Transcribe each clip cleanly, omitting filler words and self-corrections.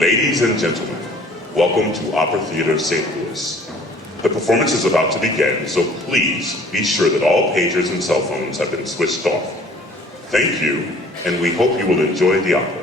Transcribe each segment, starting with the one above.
Ladies and gentlemen, welcome to Opera Theater St. Louis. The performance is about to begin, so please be sure that all pagers and cell phones have been switched off. Thank you, and we hope you will enjoy the opera.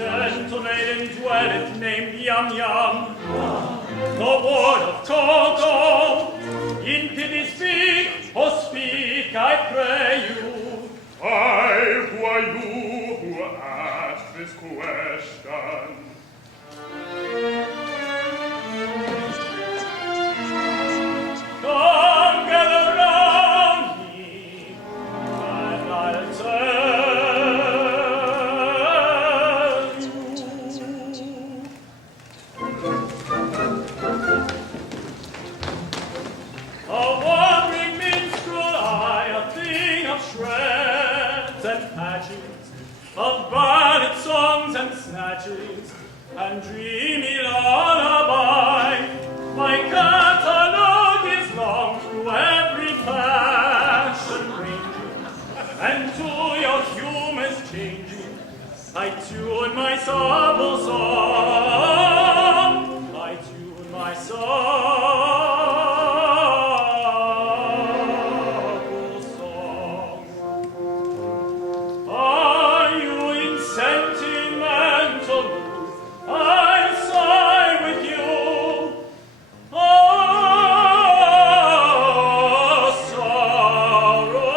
gentle maiden dwelleth named Yum Yum. The word of Coco, in pity speak, oh speak, I pray you. Who are you who ask this question? Come, gather round me, and I'll tell you. A wandering minstrel, I, a thing of shreds and patches, of ballad songs and snatches, and dreamy lullaby. My catalogue is long through every fashion ranging, and to your humors changing, I tune my supple song, I tune my supple song. Are you in sentimental mood? I sigh with you. Oh, sorrow.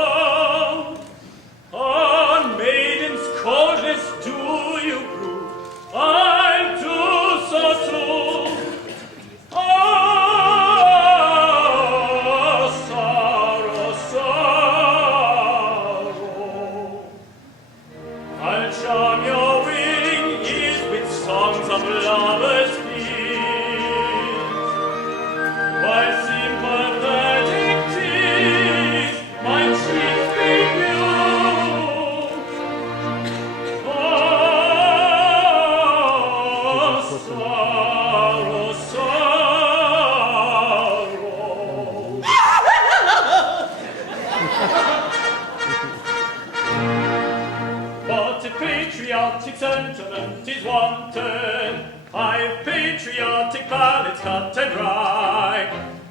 On maiden's coldness do you brood? I do so too. Oh, sorrow, sorrow. I'll charm your willing ears with songs of lovers' fears, while sympathetic tears my cheeks bedew. Oh, sorrow, sorrow. But if patriotic sentiment is wanted, I've patriotic ballads cut and dry.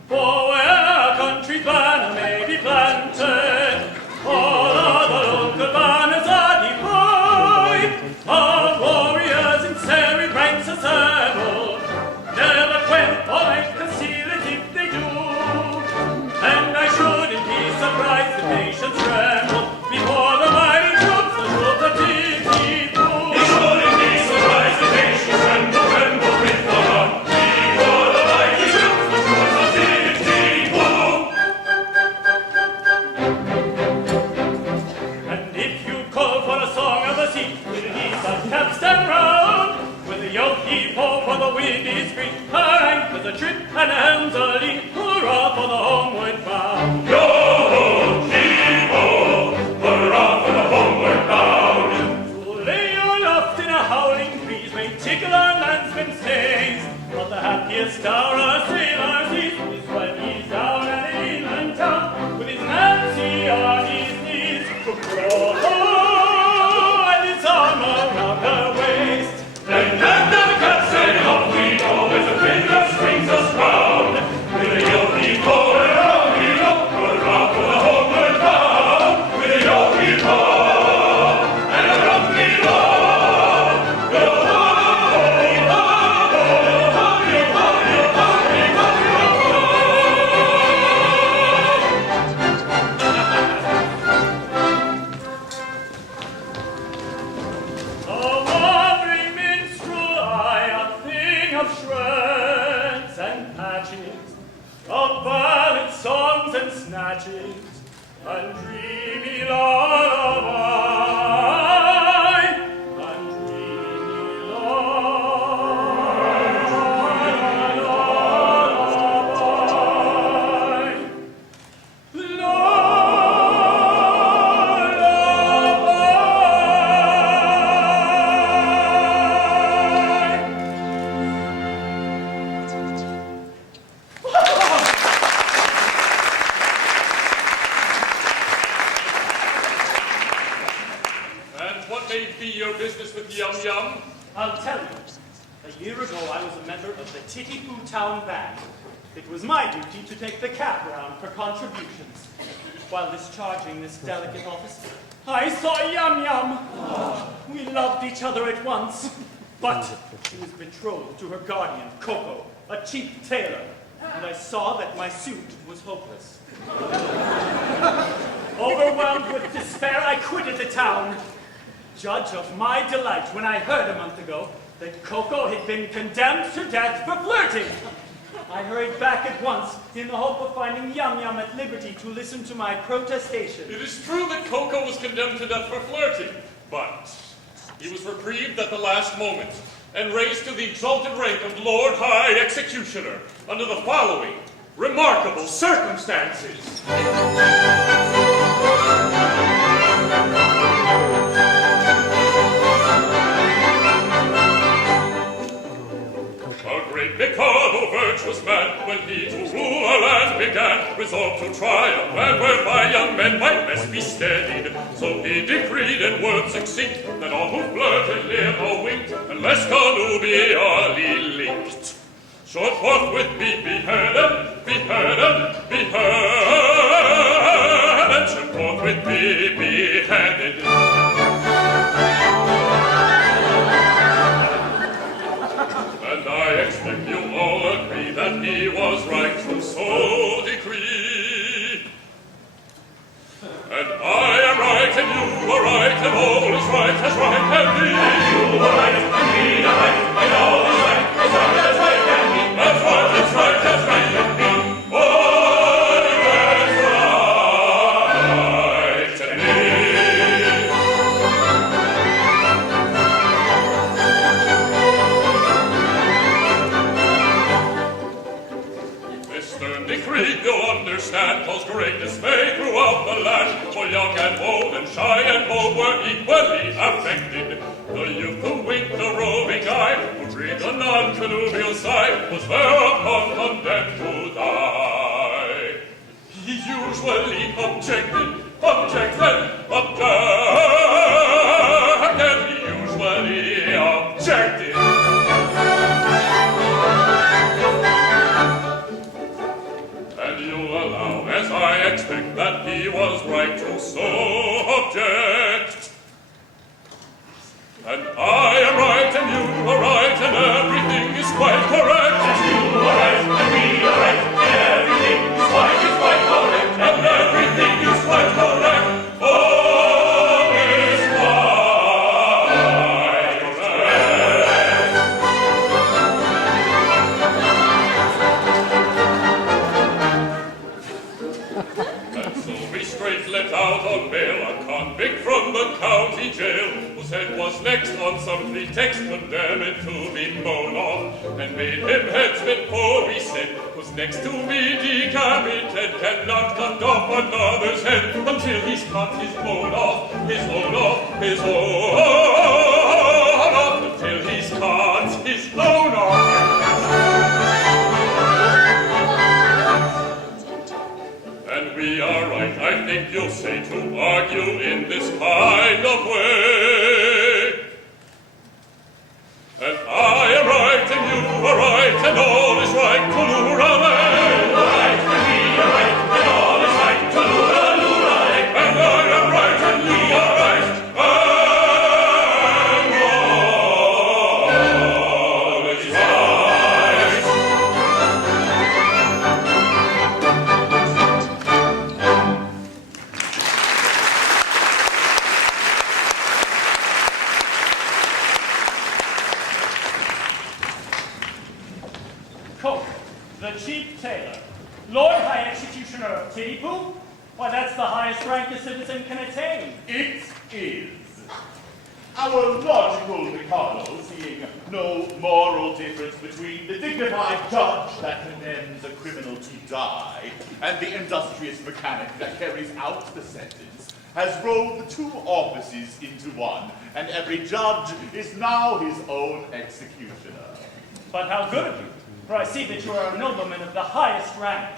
For where a country's banner may be planted, all other local banners are deployed. Our warriors in serried ranks assembled, never quench or make conceal it if they do. And I shouldn't be surprised if nations tremble before the mighty troops of the Tipu. You shouldn't be surprised if nations tremble with the run before the mighty troops of the Tipu. And if you call for a song of the sea, with the east and caps stand round, with the yoke heave ho for the wind is free, her anchors a trip and the helms a lean, hurrah for the homeward bound. To lay your loft in a howling breeze may tickle our landsmen's stays, but the happiest hour our sailor sees is when he's down at an inland town with his Nancy on his knees. Oh, and his arm around her waist. Then let the captain off we go, there's a wind that swings us round. With a yoke heave ho, around we go, hurrah for the homeward bound. With a yoke heave ho, and a rum we go. Yo ho, yo ho, yo ho, yo ho, yo ho, yo ho. A wandering minstrel, I, a thing of shreds and patches, of ballad songs and snatches, and dreamy lullaby, and dreamy lullaby. And what may be your business with Yum Yum? I'll tell you. A year ago, I was a member of the Titipu Town Band. It was my duty to take the cap round for contributions. While discharging this delicate office, I saw Yum Yum. We loved each other at once, but she was betrothed to her guardian, Coco, a cheap tailor, and I saw that my suit was hopeless. Overwhelmed with despair, I quitted the town. Judge of my delight when I heard a month ago that Coco had been condemned to death for flirting. I hurried back at once in the hope of finding Yum Yum at liberty to listen to my protestation. It is true that Coco was condemned to death for flirting, but he was reprieved at the last moment and raised to the exalted rank of Lord High Executioner under the following remarkable circumstances. A great Mikado, virtuous man, when he to rule our land began, resolved to try a plan whereby young men might best be steadied. So he decreed in words succinct that all who flirted live or winked, unless connubially linked, should forthwith be beheaded, beheaded, beheaded, should forthwith be beheaded. And I expect you all agree that he was right to so decree. And I am right, and you are right, and all is right as right can be. And you are right, and we are right, and all is right as right can be. As right as right can be. All is right can be. Decree, you'll understand, caused great dismay throughout the land. For young and bold and shy and bold were equally affected. The youth who winked the roving eye, who breathed a non-connubial sigh, was thereupon condemned to die. He usually objected, and he usually objected. As I expect that he was right to so object. And I am right, and you are right, and everything is quite correct. And you are right, and we are right, and everything is quite correct. And everything is quite correct. All is quite correct. And so we straight let out on bail a convict from the county jail, whose head was next on some pretext condemned to be mown off, and made him headsman, for we said, who's next to be decapitated cannot cut off another's head until he's cut his own off, his own off, his own off, until he's cut his own off. And we are right, I think you'll say, to argue in this kind of way. And I am right, and you are right, and all is right, to lure away. You are right, and we are right, and all is right, to lure away. And I am right, and you are right, and all is right. Coco, the cheap tailor, Lord High Executioner of Titty-Poo? Why, that's the highest rank a citizen can attain. It is. Our logical Mikado, seeing no moral difference between the dignified judge that condemns a criminal to die and the industrious mechanic that carries out the sentence, has rolled the two offices into one, and every judge is now his own executioner. But how good of you, for I see that you are a nobleman of the highest rank,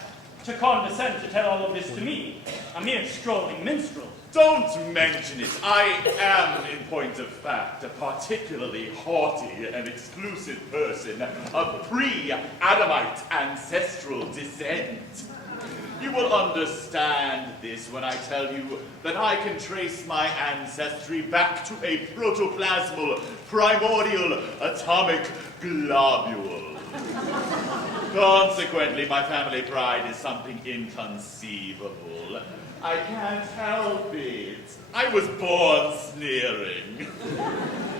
to condescend to tell all of this to me, a mere strolling minstrel. Don't mention it. I am, in point of fact, a particularly haughty and exclusive person of pre-Adamite ancestral descent. You will understand this when I tell you that I can trace my ancestry back to a protoplasmal, primordial, atomic globule. Consequently, my family pride is something inconceivable. I can't help it. I was born sneering.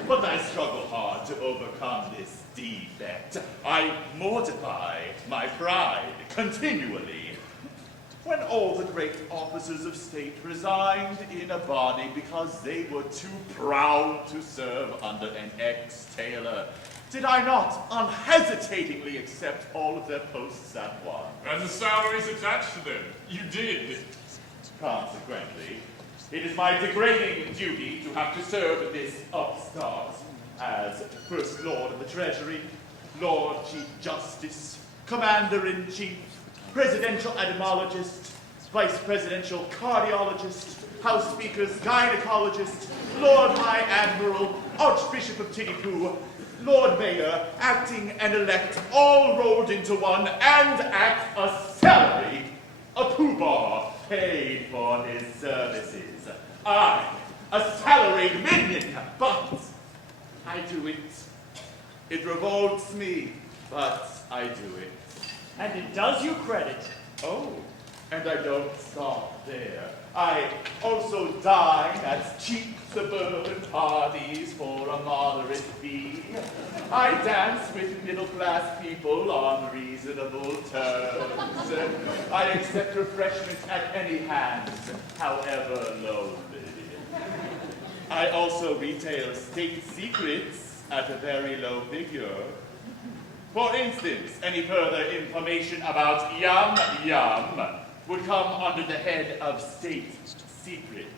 But I struggle hard to overcome this defect. I mortify my pride continually. When all the great officers of state resigned in a body because they were too proud to serve under an ex-tailor, did I not unhesitatingly accept all of their posts at once? And the salaries attached to them. You did. Consequently, it is my degrading duty to have to serve this upstart as First Lord of the Treasury, Lord Chief Justice, Commander-in-Chief, Presidential Etymologist, Vice Presidential Cardiologist, House Speaker's Gynecologist, Lord High Admiral, Archbishop of Tiddipoo, Lord Mayor, acting and elect, all rolled into one, and at a salary, a poobah paid for his services. I, a salaried minion, but I do it. It revolts me, but I do it. And it does you credit. Oh, and I don't stop there. I also dine at cheap suburban parties for a moderate fee. I dance with middle-class people on reasonable terms. I accept refreshments at any hand, however lowly. I also retail state secrets at a very low figure. For instance, any further information about Yum Yum would come under the head of state secrets.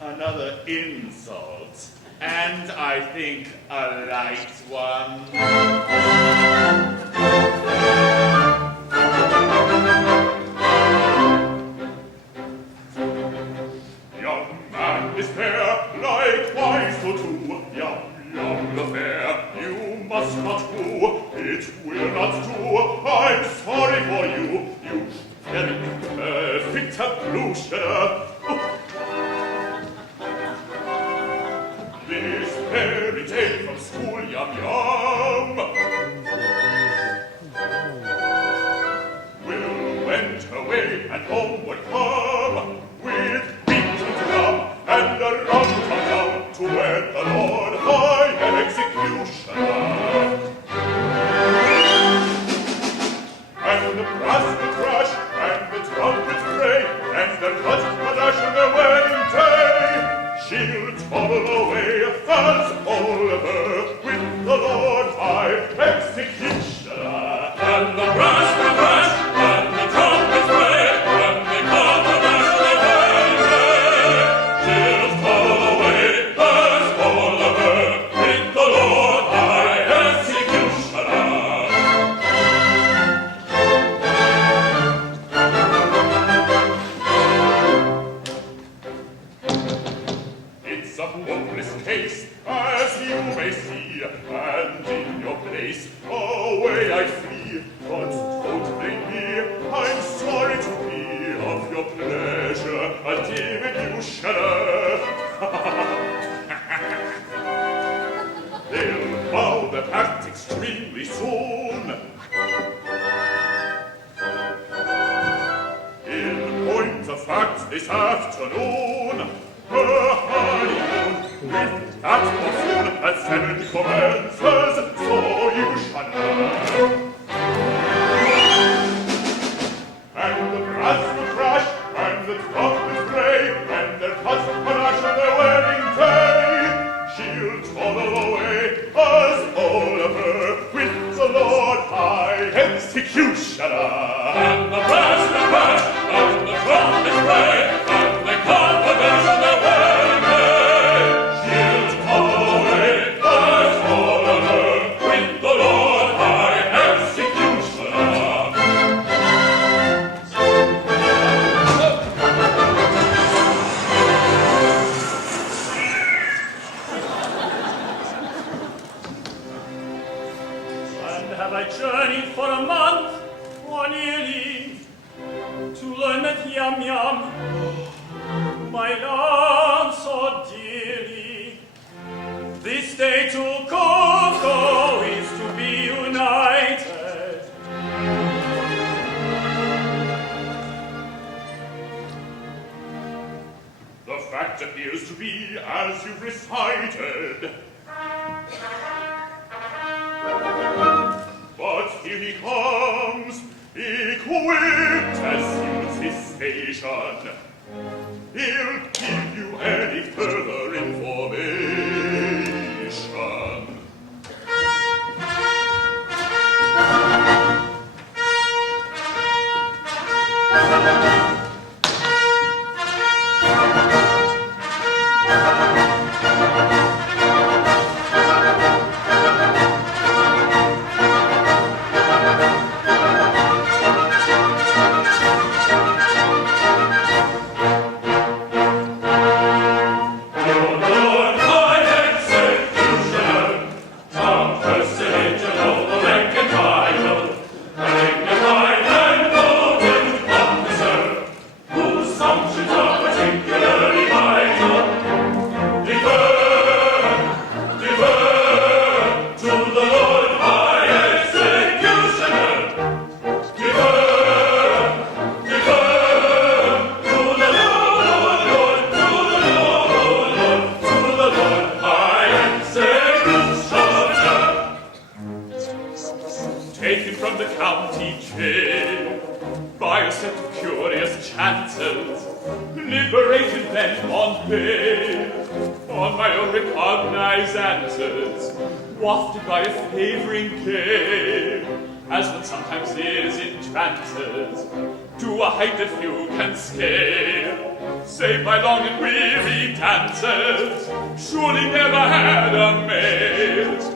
Another insult, and I think a light one. Young man is fair, likewise so too. Young affair, you must not woo. It will not do. I'm sorry for you. You very perfect ablutioner. This fairy tale from school, Yum Yum, Will went away and homeward come with beaten drum and a rum-tum-tum to wed the Lord High Executioner. And the brass will crash and the trumpet bray and the cut will dash on their wedding day. She'll toddle away as Oliver with the Lord High Executioner. And the brass will crash, and the trumpets play, and the cut will dash on their wedding day. She'll toddle away as Oliver with the Lord High Executioner. It's a hopeless case, as you may see, and in your place away I flee. But don't blame me, I'm sorry to be of your pleasure a diminutioner. They'll vow the pact extremely soon. In point of fact, this afternoon, her honeymoon with that buffoon at 7 commences, so you shall know. And the brass will crash, and the trumpets bray, and their cuts panache on their wedding day. She'll toddle away as Oliver with the Lord High Executioner. And the brass will crash, and the trumpets play, and the cut will dash on their wedding day. She'll toddle away as Oliver I journeyed for a month, or nearly, to learn that Yum Yum, my love so dearly, this day to Coco is to be united. The fact appears to be as you've recited. But here he comes, equipped as suits his station. He'll give you any further information. Taken from the county jail by a set of curious chances, liberated then on bail, on my own recognized answers, wafted by a favoring gale, as one sometimes is in trances, to a height that few can scale, save by long and weary dances, surely never had amaze.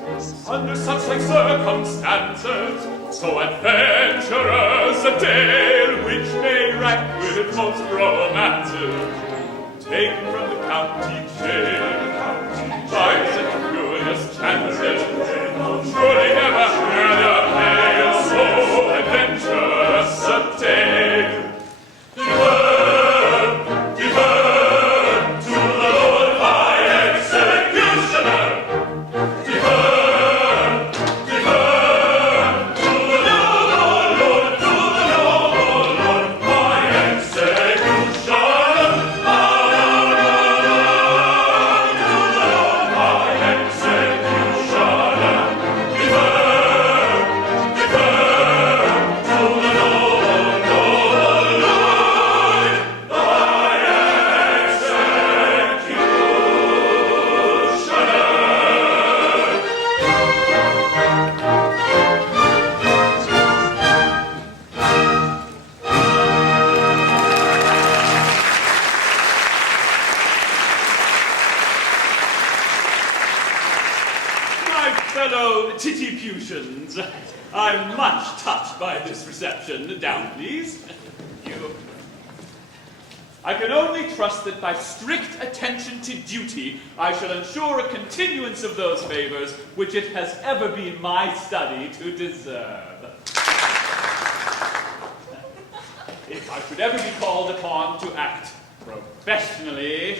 Under such like circumstances, so adventurous a tale which may rank with most romances, taken from the county jail, by such curious chances, surely never heard a tale so adventurous a tale. Defer to the Lord High Executioner. I'm much touched by this reception. Down, please. Thank you. I can only trust that by strict attention to duty, I shall ensure a continuance of those favors which it has ever been my study to deserve. If I should ever be called upon to act professionally,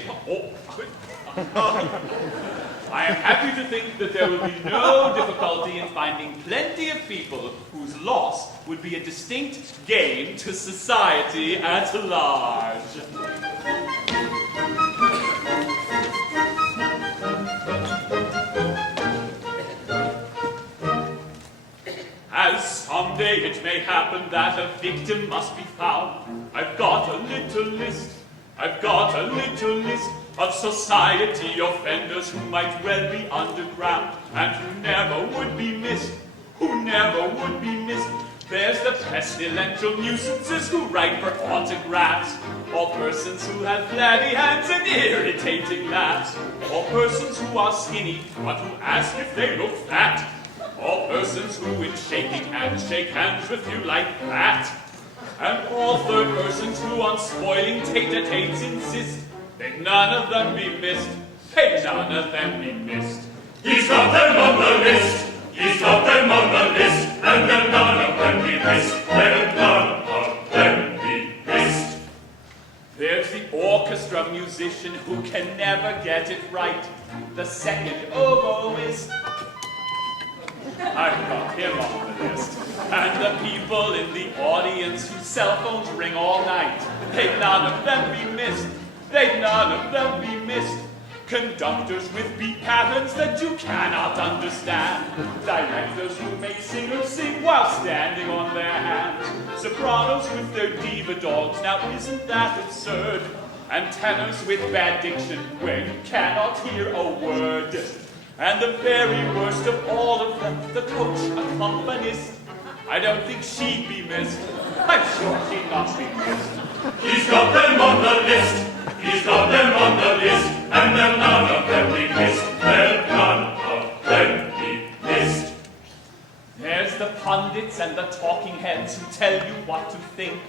I am happy to think that there will be no difficulty in finding plenty of people whose loss would be a distinct gain to society at large. As someday it may happen that a victim must be found, I've got a little list of society offenders who might well be underground and who never would be missed, There's the pestilential nuisances who write for autographs, all persons who have flabby hands and irritating laughs, all persons who are skinny but who ask if they look fat, all persons who in shaking hands shake hands with you like that, and all third persons who on spoiling tete-a-tetes insist. May none of them be missed. May none of them be missed. He's got them on the list. He's got them on the list. and they'll none of them be missed. They'll none of them be missed. There's the orchestra musician who can never get it right, the second oboist. I've got him on the list. And the people in the audience whose cell phones ring all night, they'd none of them be missed. They'd none of them be missed. Conductors with beat patterns that you cannot understand. Directors who make singers sing while standing on their hands. Sopranos with their diva dogs, now isn't that absurd? And tenors with bad diction where you cannot hear a word. And the very worst of all of them, the coach accompanist. I don't think she'd be missed. I'm sure she'd not be missed. He's got them on the list. He's got them on the list, and they'll none of them be missed. They'll none of them be missed. There's the pundits and the talking heads who tell you what to think.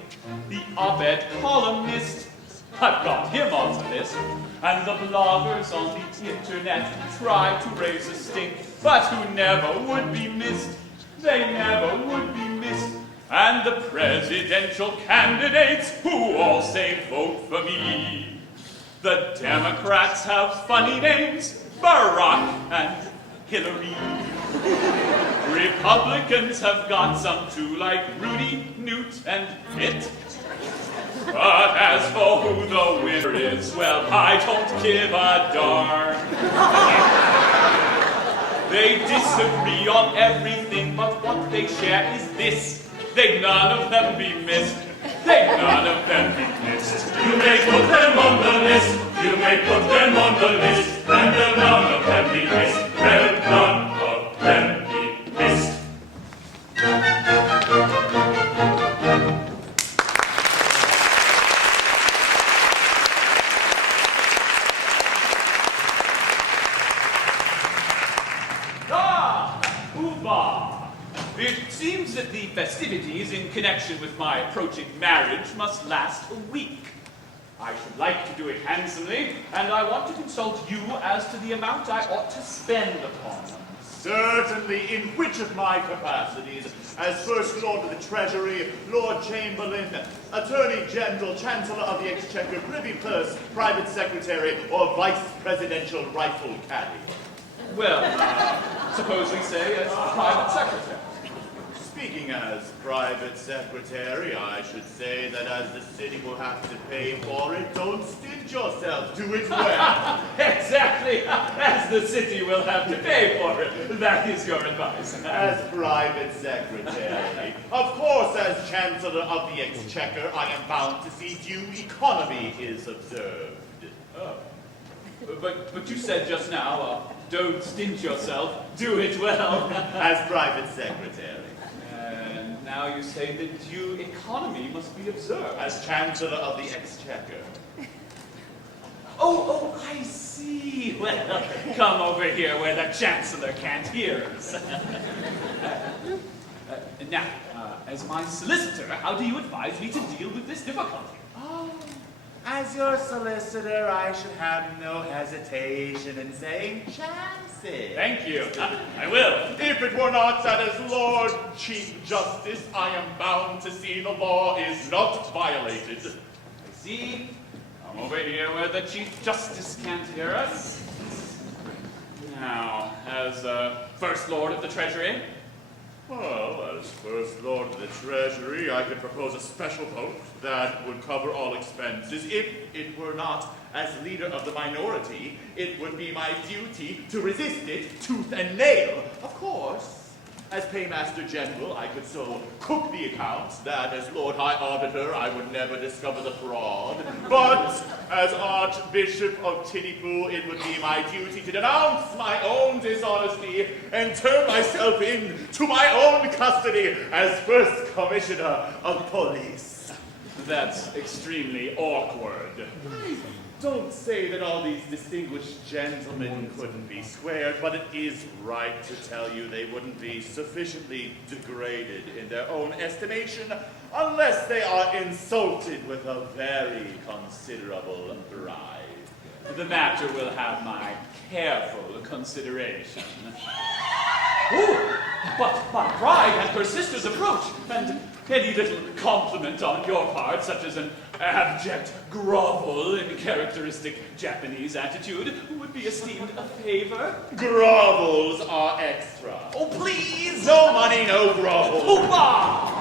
The op-ed columnist, I've got him on the list. And the bloggers on the internet who try to raise a stink, but who never would be missed. They never would be missed. And the presidential candidates who all say vote for me. The Democrats have funny names, Barack and Hillary. Republicans have got some too, like Rudy, Newt, and Pitt. But as for who the winner is, well, I don't give a darn. They disagree on everything, but what they share is this. They'd none of them be missed. They'd none of them be missed. You may put them on the list. You may put them on the list, and they'll none of them be missed. They'll none of them be missed. It seems that the festivities in connection with my approaching marriage must last a week. I should like to do it handsomely, and I want to consult you as to the amount I ought to spend upon them. Certainly, in which of my capacities, as First Lord of the Treasury, Lord Chamberlain, Attorney General, Chancellor of the Exchequer, Privy Purse, Private Secretary, or Vice Presidential Rifle Caddy? Well, suppose we say as private secretary. Speaking as private secretary, I should say that as the city will have to pay for it, don't stint yourself, do it well. Exactly, as the city will have to pay for it. That is your advice. As private secretary, of course, as Chancellor of the Exchequer, I am bound to see due economy is observed. Oh. But you said just now, don't stint yourself, do it well. As private secretary. And now you say that due economy must be observed. As Chancellor of the Exchequer. Oh, I see. Well, come over here where the Chancellor can't hear us. Now, as my solicitor, how do you advise me to deal with this difficulty? Oh, as your solicitor, I should have no hesitation in saying chances. Thank you. I will. If it were not that as Lord Chief Justice, I am bound to see the law is not violated. I see. Come over here where the Chief Justice can't hear us. Now, as First Lord of the Treasury. Well, as First Lord of the Treasury, I could propose a special vote that would cover all expenses. If it were not, as leader of the minority, it would be my duty to resist it tooth and nail. Of course, as Paymaster General, I could so cook the accounts that as Lord High Auditor, I would never discover the fraud. But as Archbishop of Titipu, it would be my duty to denounce my own dishonesty and turn myself in to my own custody as First Commissioner of Police. That's extremely awkward. Don't say that all these distinguished gentlemen couldn't be squared, but it is right to tell you they wouldn't be sufficiently degraded in their own estimation unless they are insulted with a very considerable bribe. The matter will have my careful consideration. Ooh! But my bride and her sisters approach, and any little compliment on your part, such as an abject grovel in characteristic Japanese attitude, would be esteemed a favor. Grovels are extra. Oh, please! No money, no grovel. Hoopah!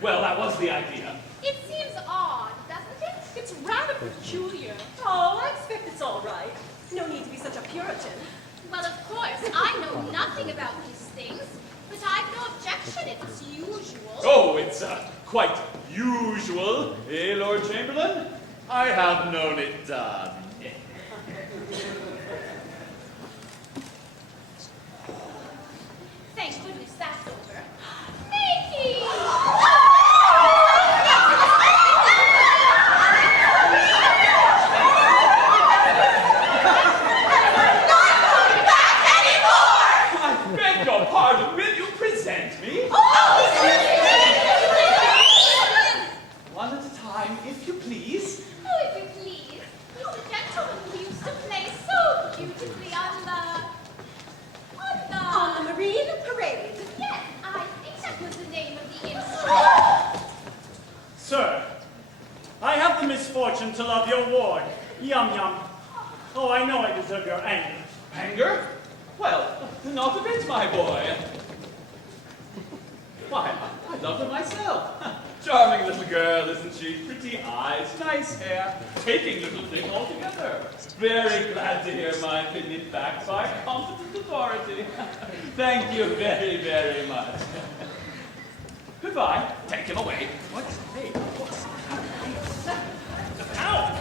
Well, that was the idea. It seems odd, doesn't it? It's rather peculiar. Oh, I expect it's all right. No need to be such a Puritan. Well, of course, I know nothing about these things, but I've no objection if it's usual. Oh, it's quite usual, eh, Lord Chamberlain? I have known it done. Thank goodness that's over. Mickey! your ward. Yum, yum. Oh, I know I deserve your anger. Anger? Well, not a bit, my boy. Why, I love her myself. Charming little girl, isn't she? Pretty eyes, nice hair, taking little thing altogether. Very glad to hear my opinion backed by competent authority. Thank you very, very much. Goodbye. Take him away. What's Ow!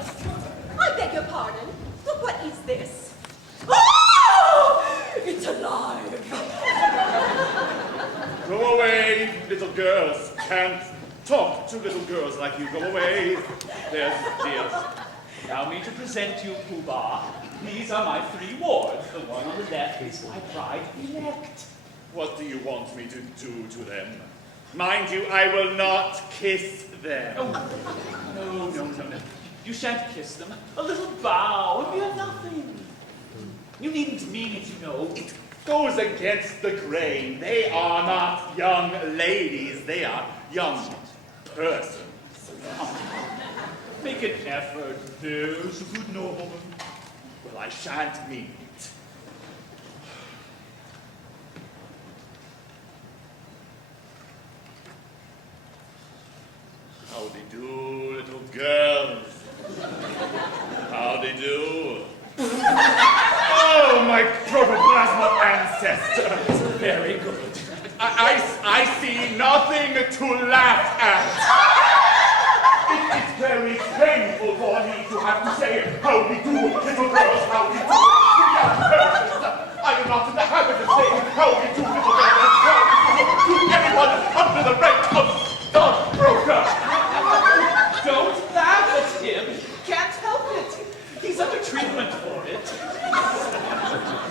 I beg your pardon, but what is this? Oh! It's alive! Go away, little girls. Can't talk to little girls like you. Go away. There's dear. Allow me to present you, Pooh-Bah. These are my 3 wards. The one on the left is my bride-elect. What do you want me to do to them? Mind you, I will not kiss them. Oh, no. You shan't kiss them. A little bow, a mere nothing. You needn't mean it, you know. It goes against the grain. They are not young ladies. They are young persons. Make an effort. There's a good nobleman. Well, I shan't mean it. Howdy do, little girls. Howdy do. Oh, my protoplasmal ancestor. Very good. I see nothing to laugh at. It's very painful for me to have to say, howdy do, little girls, howdy do. To young persons. I am not in the habit of saying, howdy do, little girls, howdy do, to anyone under the rank of stockbroker. Don't laugh at him. Can't help it. He's under treatment for it.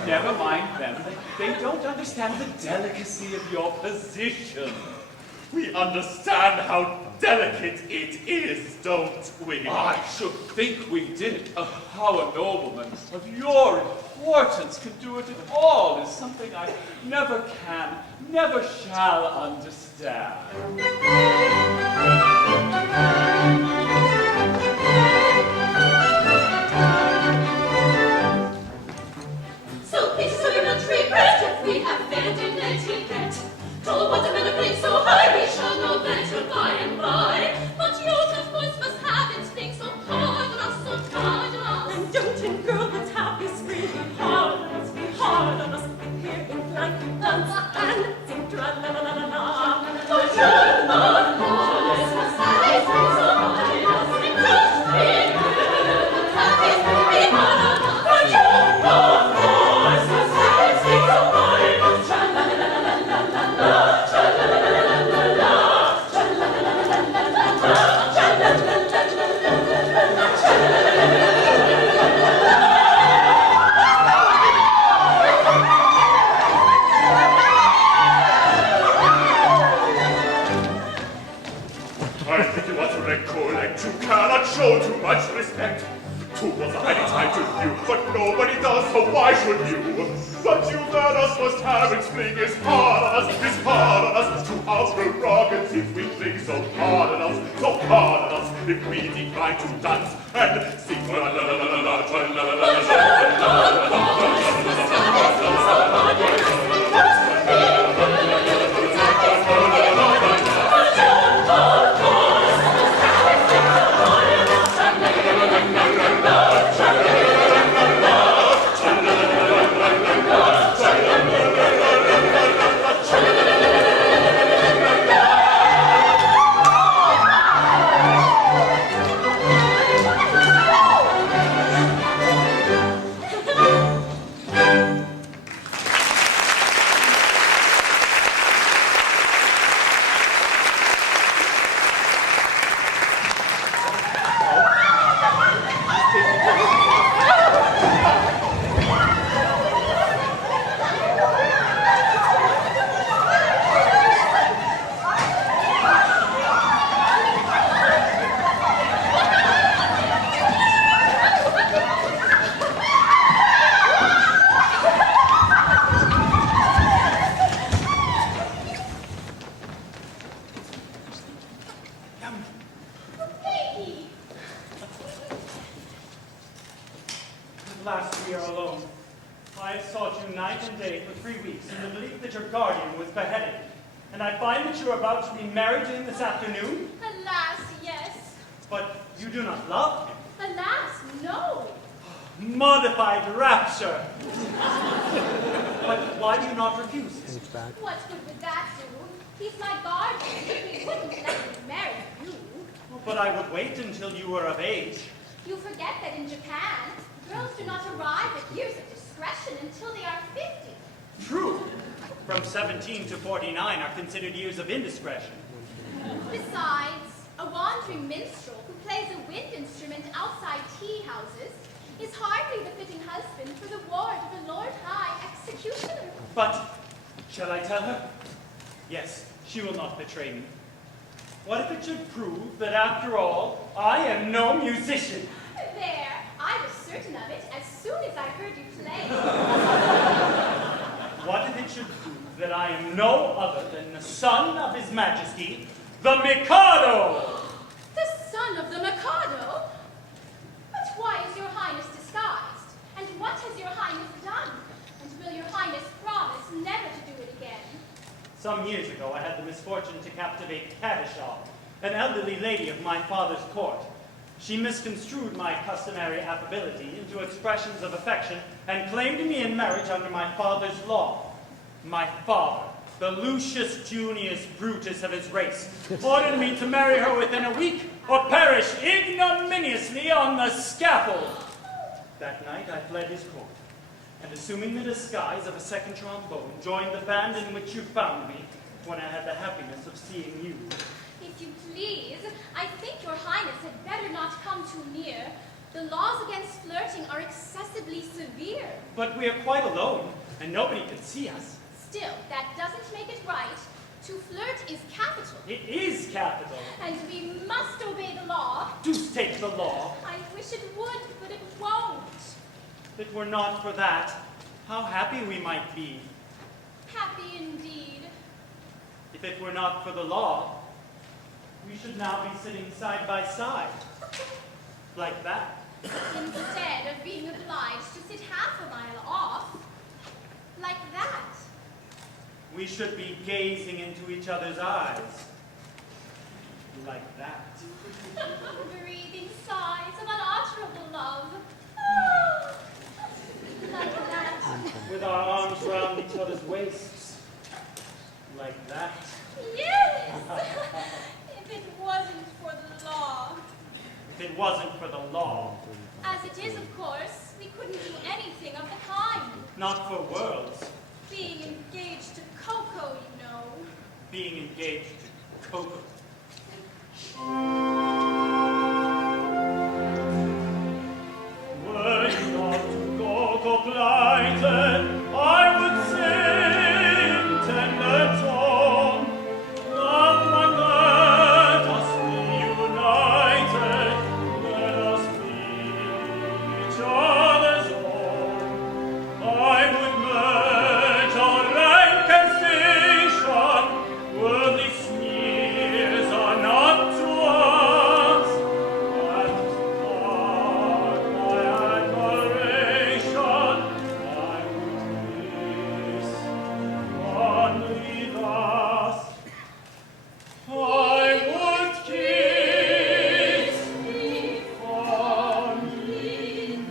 Never mind them. They don't understand the delicacy of your position. We understand how delicate it is, don't we? I should think we did. How a nobleman of your importance can do it at all is something I never can, never shall understand. So please, so you're not regret if we have failed in etiquette. Told what a men are playing so high, we shall know better by and by. But your voice must have its thing, so pardon us, so pardon us. And don't you, girl, let's have this free. Be hard on us, be hard on us. Here in like you dance and sing tra-la-la-la-la-la. For your own voice must have its thing, so pardon us. And just be good, let's have its free. Be hard on us. For your own voice must have its thing, so pardon us. Tra-la-la-la-la-la-la. I think you want to recollect. You cannot show too much respect. Two was a highly titled view, but nobody does, so why should you? But you manners must have its fling is hard on us, is hard on us. To our prerogative we fling so hard on us, so hard on us. If we decline to dance and sing la la la la la la la la la la last we are alone. I have sought you night and day for 3 weeks in the belief that your guardian was beheaded. And I find that you are about to be married to him this afternoon. Alas, yes. But you do not love him. Alas, no. Modified rapture. But why do you not refuse him? What good would that do? He's my guardian. He wouldn't let me marry you. But I would wait until you were of age. You forget that in Japan, girls do not arrive at years of discretion until they are 50. True. From 17 to 49 are considered years of indiscretion. Besides, a wandering minstrel who plays a wind instrument outside tea houses is hardly the fitting husband for the ward of a Lord High Executioner. But, shall I tell her? Yes, she will not betray me. What if it should prove that after all, I am no musician? There, I was certain of it as soon as I heard you play. What if it should prove that I am no other than the son of His Majesty, the Mikado? The son of the Mikado? But why is your Highness disguised? And what has your Highness done? And will your Highness promise never to do it again? Some years ago, I had the misfortune to captivate Kadishaw, an elderly lady of my father's court. She misconstrued my customary affability into expressions of affection and claimed me in marriage under my father's law. My father, the Lucius Junius Brutus of his race, ordered me to marry her within a week or perish ignominiously on the scaffold. That night, I fled his court, and assuming the disguise of a second trombone, joined the band in which you found me when I had the happiness of seeing you. If you please, I think your Highness had better not come too near. The laws against flirting are excessively severe. But we are quite alone, and nobody can see us. Still, that doesn't make it right. To flirt is capital. It is capital. And we must obey the law. Deuce take the law. I wish it would, but it won't. If it were not for that, how happy we might be. Happy indeed. If it were not for the law, we should now be sitting side by side. Like that. Instead of being obliged to sit half a mile off. Like that. We should be gazing into each other's eyes. Like that. Breathing sighs of unutterable love. Ah, like that. With our arms round each other's waists. Like that. Yes! If it wasn't for the law. If it wasn't for the law. As it is, of course, we couldn't do anything of the kind. Not for worlds. Being engaged to Coco, you know. Being engaged to Coco. Were you not to Coco plighted, I would sing tender tone. Love one, let us be united, let us be each other's own. I would merge our rank and station, worldly sneers are not to us, and mark my admiration, I would kiss fondly thus. I would kiss thee fondly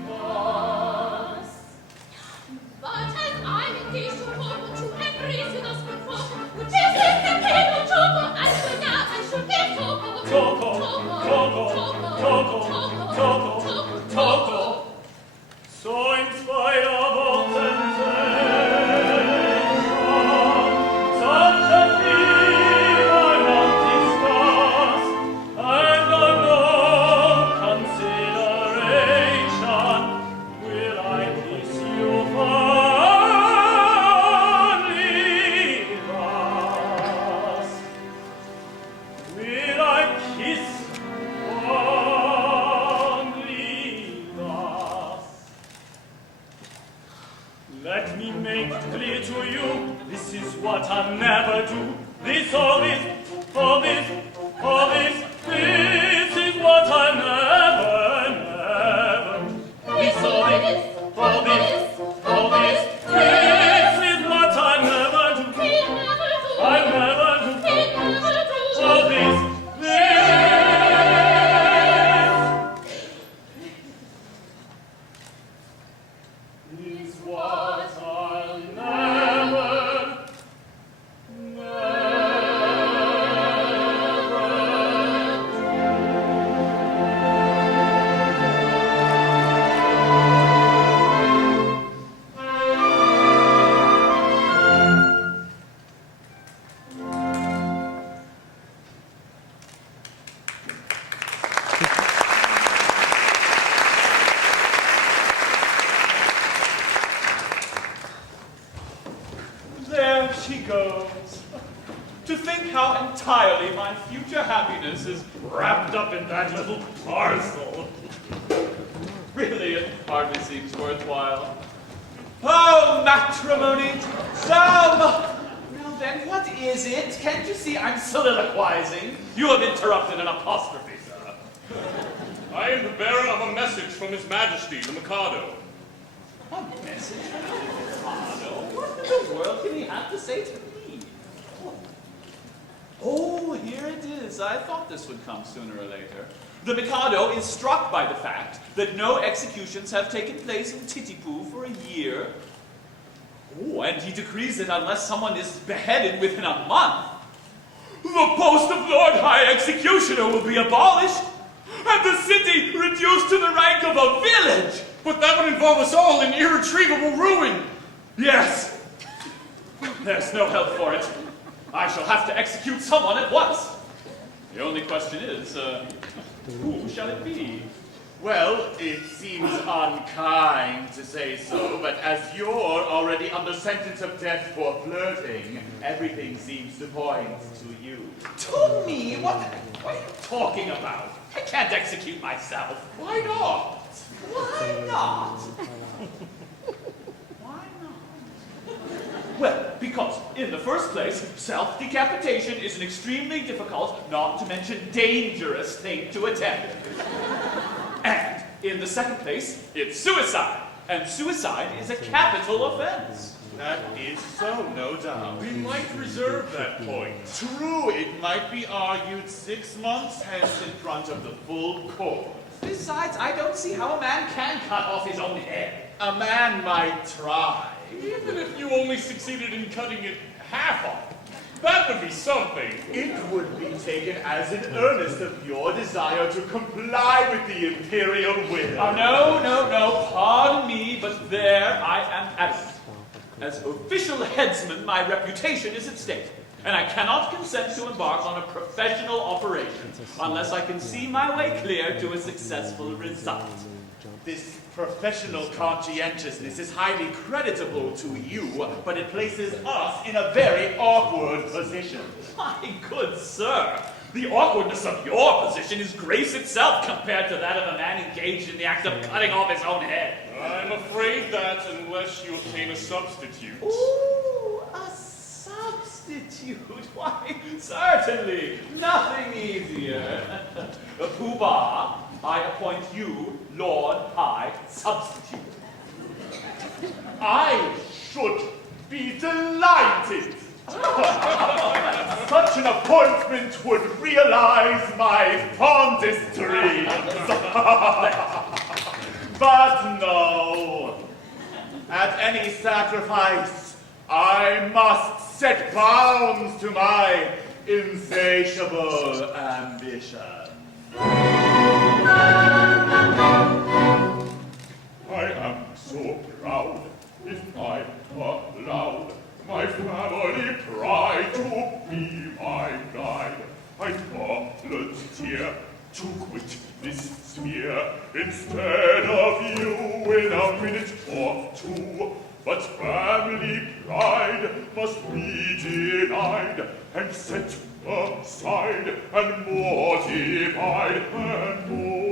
thus. But as I'm engaged to Coco to embrace with us before, which is the king of Choco, and so now I should get Coco. Coco, Coco, Coco, Coco, Coco. So in spite of all temptation, such a thing I not discuss, and on no consideration will I kiss you fondly thus. Will I kiss fondly thus? Let me make clear to you, this is what I'll never do. This, all this, all this, all this, this is what I'll never, never do. This, all this, is what I'll never, never There she goes. To think how entirely my future happiness is wrapped up in that little parcel. Really, it hardly seems worthwhile. Oh, matrimony! Now then, what is it? Can't you see I'm soliloquizing? You have interrupted an apostrophe, sir. I am the bearer of a message from His Majesty, the Mikado. A message from the Mikado? What in the world can he have to say to me? Oh, here it is. I thought this would come sooner or later. The Mikado is struck by the fact that no executions have taken place in Titipu for a year. Oh, and he decrees that unless someone is beheaded within a month, the post of Lord High Executioner will be abolished, and the city reduced to the rank of a village. But that would involve us all in irretrievable ruin. Yes. There's no help for it. I shall have to execute someone at once. The only question is, who shall it be? Well, it seems unkind to say so, but as you're already under sentence of death for flirting, everything seems to point to you. To me? What are you talking about? I can't execute myself. Why not? Why not? Why not? Well, because, in the first place, self-decapitation is an extremely difficult, not to mention dangerous thing to attempt. And, in the second place, it's suicide. And suicide is a capital offense. That is so, no doubt. We might reserve that point. True, it might be argued 6 months hence in front of the full court. Besides, I don't see how a man can cut off his own head. A man might try. Even if you only succeeded in cutting it half off, that would be something. It would be taken as an earnest of your desire to comply with the imperial will. Oh, no, pardon me, but there I am adamant. As official headsman, my reputation is at stake, and I cannot consent to embark on a professional operation unless I can see my way clear to a successful result. This professional conscientiousness is highly creditable to you, but it places us in a very awkward position. My good sir, the awkwardness of your position is grace itself compared to that of a man engaged in the act of cutting off his own head. I'm afraid that unless you obtain a substitute. Ooh, a substitute? Why, certainly, nothing easier. Pooh-Bah, I appoint you Lord High Substitute. I should be delighted. Such an appointment would realize my fondest dreams. But no, at any sacrifice, I must set bounds to my insatiable ambition. I am so proud, if I allowed my family pride to be my guide. I volunteer to quit this sphere instead of you in a minute or two. But family pride must be denied and set aside and mortified and mortified.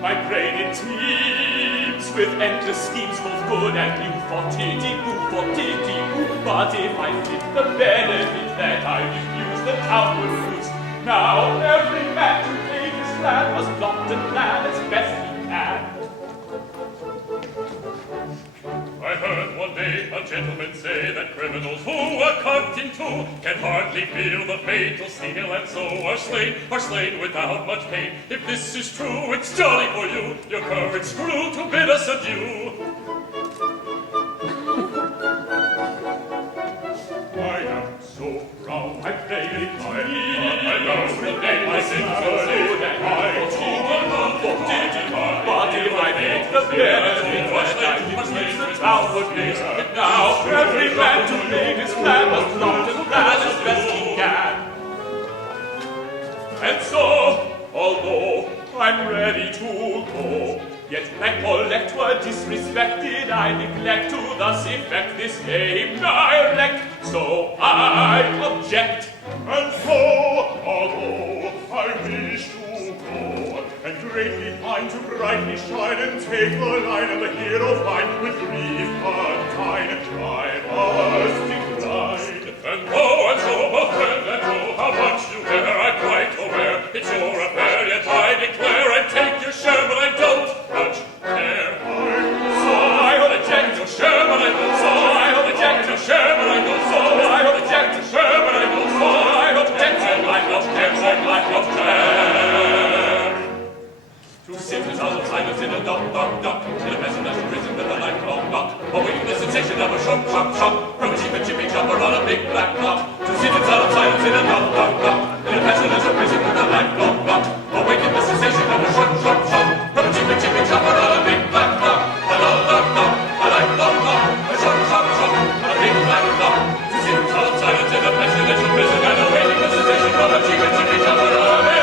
My brain it teems with endless schemes both good and new for titty-boo, but if I fit the benefit that I refuse, the town will lose. Now every man to aid his plan must plot and plan as best he can. I heard one day day, a gentleman say that criminals who are cut in two can hardly feel the fatal steel, and so are slain without much pain. If this is true, it's jolly for you, your courage grew to bid us adieu. I am so proud, I played it high. I lost the day my sins were laid, and I too unfortunate. But if I made the benefit that I did the town would gaze, but now every man to make his plan must plot and plan as best he can. And so, although I'm ready to go, yet recollect were disrespected, I neglect to thus effect this game direct. So I object. And so, although I wish to go, and greatly pine to brightly shine, and take the line of the hero fine, with grief unkind, I must decline. And so, a friend, and oh, how much you care, I'm quite aware. It's your affair, yet I declare I'd take your share, but I don't much care. So I object your share, but I don't. So I object your share, but I don't. So I object your share, but I don't. So I object your I object. To sinners all of silence in a dock, in a pestilential prison with a lifelong lock, awaiting the sensation of a shock, from a cheap and chipping jumper on a big black clock. To sinners all of silence in a dock, in a pestilential prison with a lifelong lock, awaiting the sensation of a shock, from a cheap and chipping jumper on a big black clock. A lifelong lock, a shock, on a big black clock. To sinners all of silence in a pestilential prison and awaiting the sensation of a cheap and chipping jumper on a big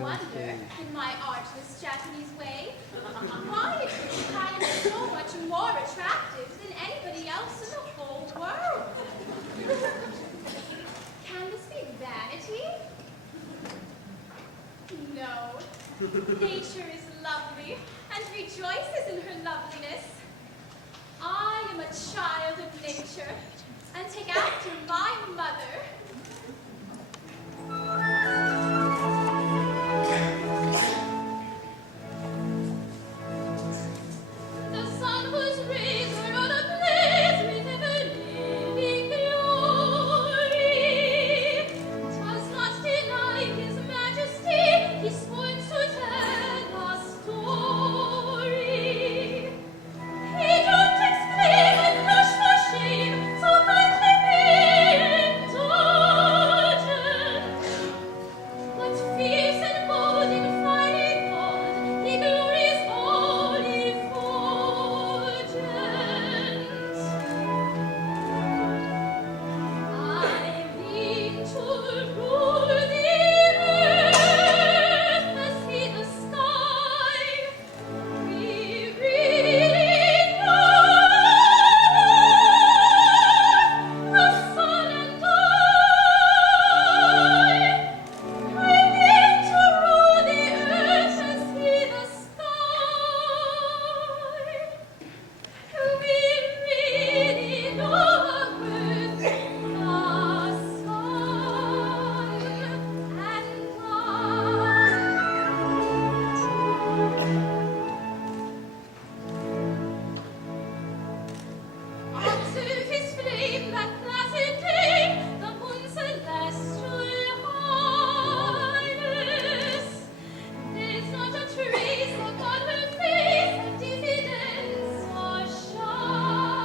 wonder, in my artless Japanese way, why is Mikado so much more attractive than anybody else in the whole world? Can this be vanity? No. Nature is lovely and rejoices in her loveliness. I am a child of nature and take after my mother. The sun whose rays are on a blaze with ever-living glory does not deny his majesty. He scorns to tell a story. He don't exclaim and blush for shame, so kindly be indulgent. But fierce and bold in fiery gold, he glories all effulgent. I mean to rule the earth as he the sky. We really know the sun and I. I mean to rule the earth as he the sky. We really know the sun and Unto his flame that placid day, the moon's celestial highness. There's not a trace upon her face of diffidence or shyness.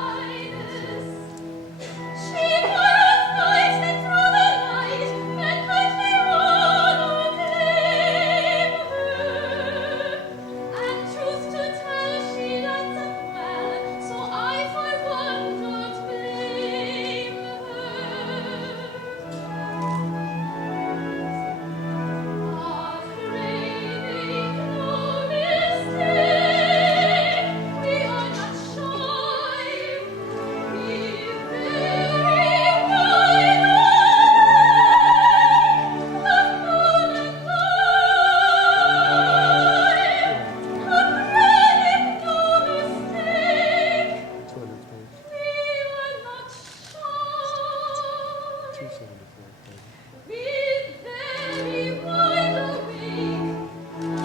She followeth night and through the night, and kindly all acclaim her. And truth to tell, she lights up well, so I for one don't blame her. Of craving no mistake, we are not shy. We very wide awake, the moon and I. Of craving no mistake, we are not shy. We very wide awake, the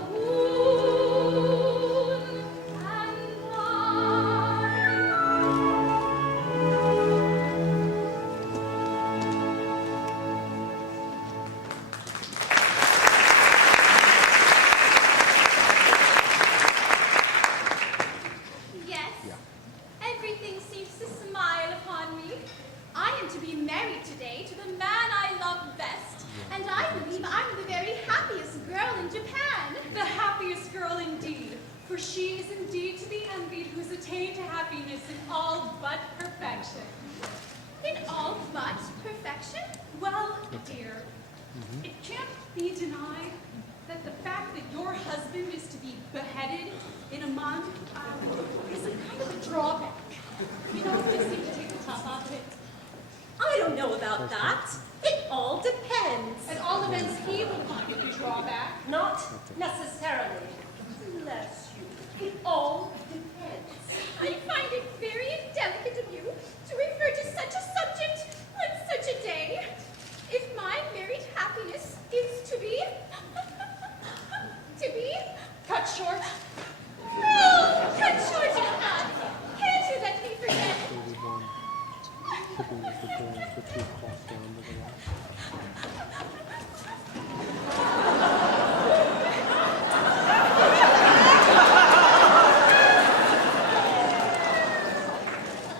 moon and I. Yes, everything seems to smile upon me. I am to be married today to the man I love best, and I believe I'm the very happiest girl in Japan. The happiest girl indeed, for she is indeed to be envied who's attained to happiness in all but perfection. In all but perfection? Well, dear, it can't be denied that the fact that your husband is to be beheaded in a month is a kind of a drawback. You know, just seem to take the top off it. I don't know about that. It all depends. At all events, he will find it a drawback. Not necessarily. Bless you. It all depends. I find it very indelicate of you to refer to such a subject on such a day. If my married happiness is to be Cut short. well, cut short in that. Can't you let me forget?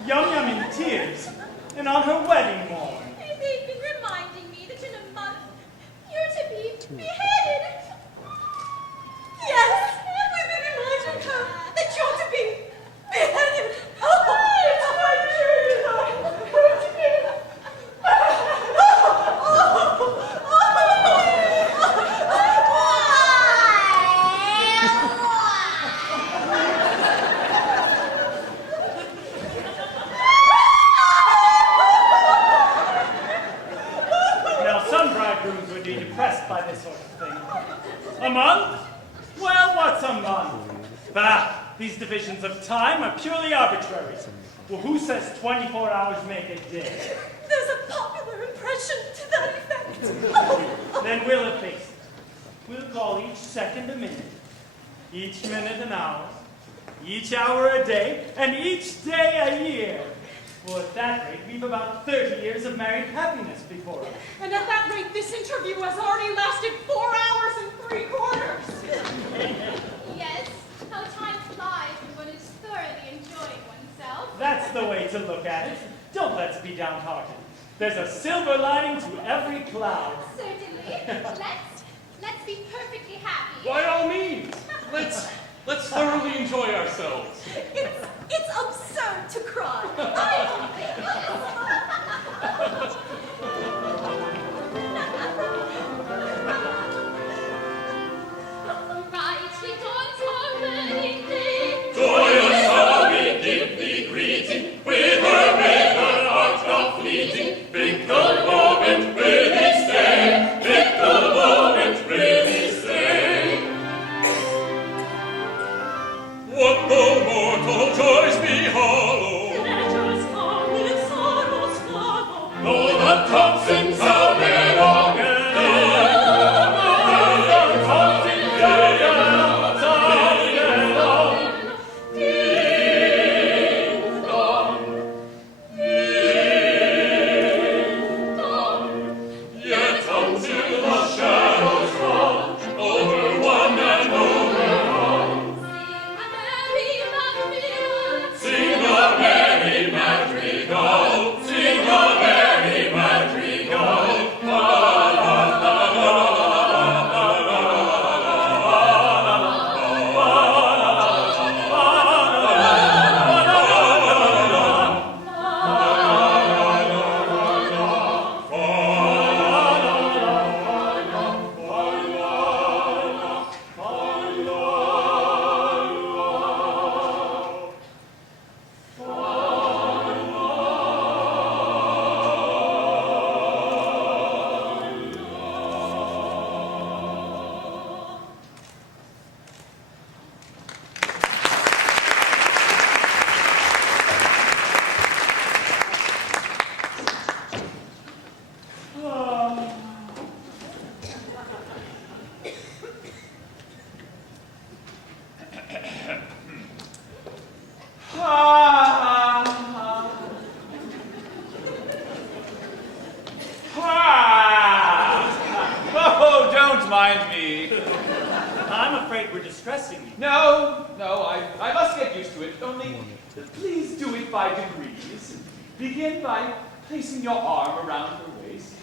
Yum Yum in tears, and on her wedding morn. They've been reminding me that in a month you're to be beheaded. Yes, we've been reminding her that you're to be beheaded. Oh, it's my dream. divisions of time are purely arbitrary. Well, who says 24 hours make a day? There's a popular impression to that effect. Then we'll efface it. We'll call each second a minute, each minute an hour, each hour a day, and each day a year. Well, at that rate, we've about 30 years of married happiness before us. And at that rate, this interview has already lasted 4 hours and 3/4. Yes, how time flies when one is thoroughly enjoying oneself. That's the way to look at it. Don't let's be downhearted. There's a silver lining to every cloud. Certainly. Let's be perfectly happy. By all means, let's thoroughly enjoy ourselves. It's absurd to cry. Rightly dawn's already day. Joyous how we give thee greeting, with her heart not fleeting. Fickle moment, really stay. Fickle moment, really stay. What though mortal joys be hollow? Pleasures come with sorrows follow. Though the Thompsons how they long yet until the shadows fall over one and over all. Sing a merry madrigal, sing a merry madrigal. La la la la Oh, don't mind me. I'm afraid we're distressing you. No, I must get used to it. Only, please do it by degrees. Begin by placing your arm around her waist.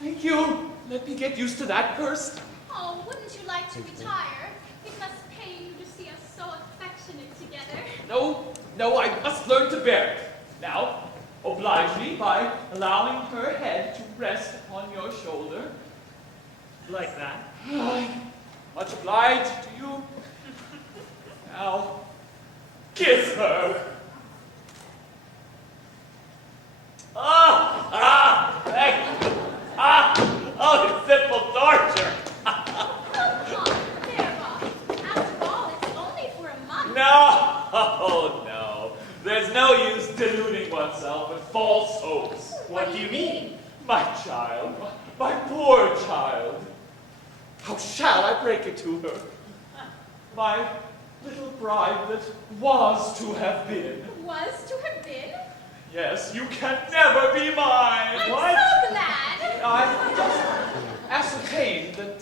Thank you. Let me get used to that first. Oh, wouldn't you like to retire? It must pain you to see us so affectionate together. No, I must learn to bear it. Now, oblige me by allowing her head to rest upon your shoulder. Like that. Much obliged to you. Now, kiss her. Thank you. Oh, it's simple torture. Come on, there, Bob. After all, it's only for a month. No. There's no use deluding oneself with false hopes. What do you mean? My child, my poor child. How shall I break it to her? My little bride that was to have been. Was to have been? Yes, you can never be mine. I'm so glad. I just ascertained that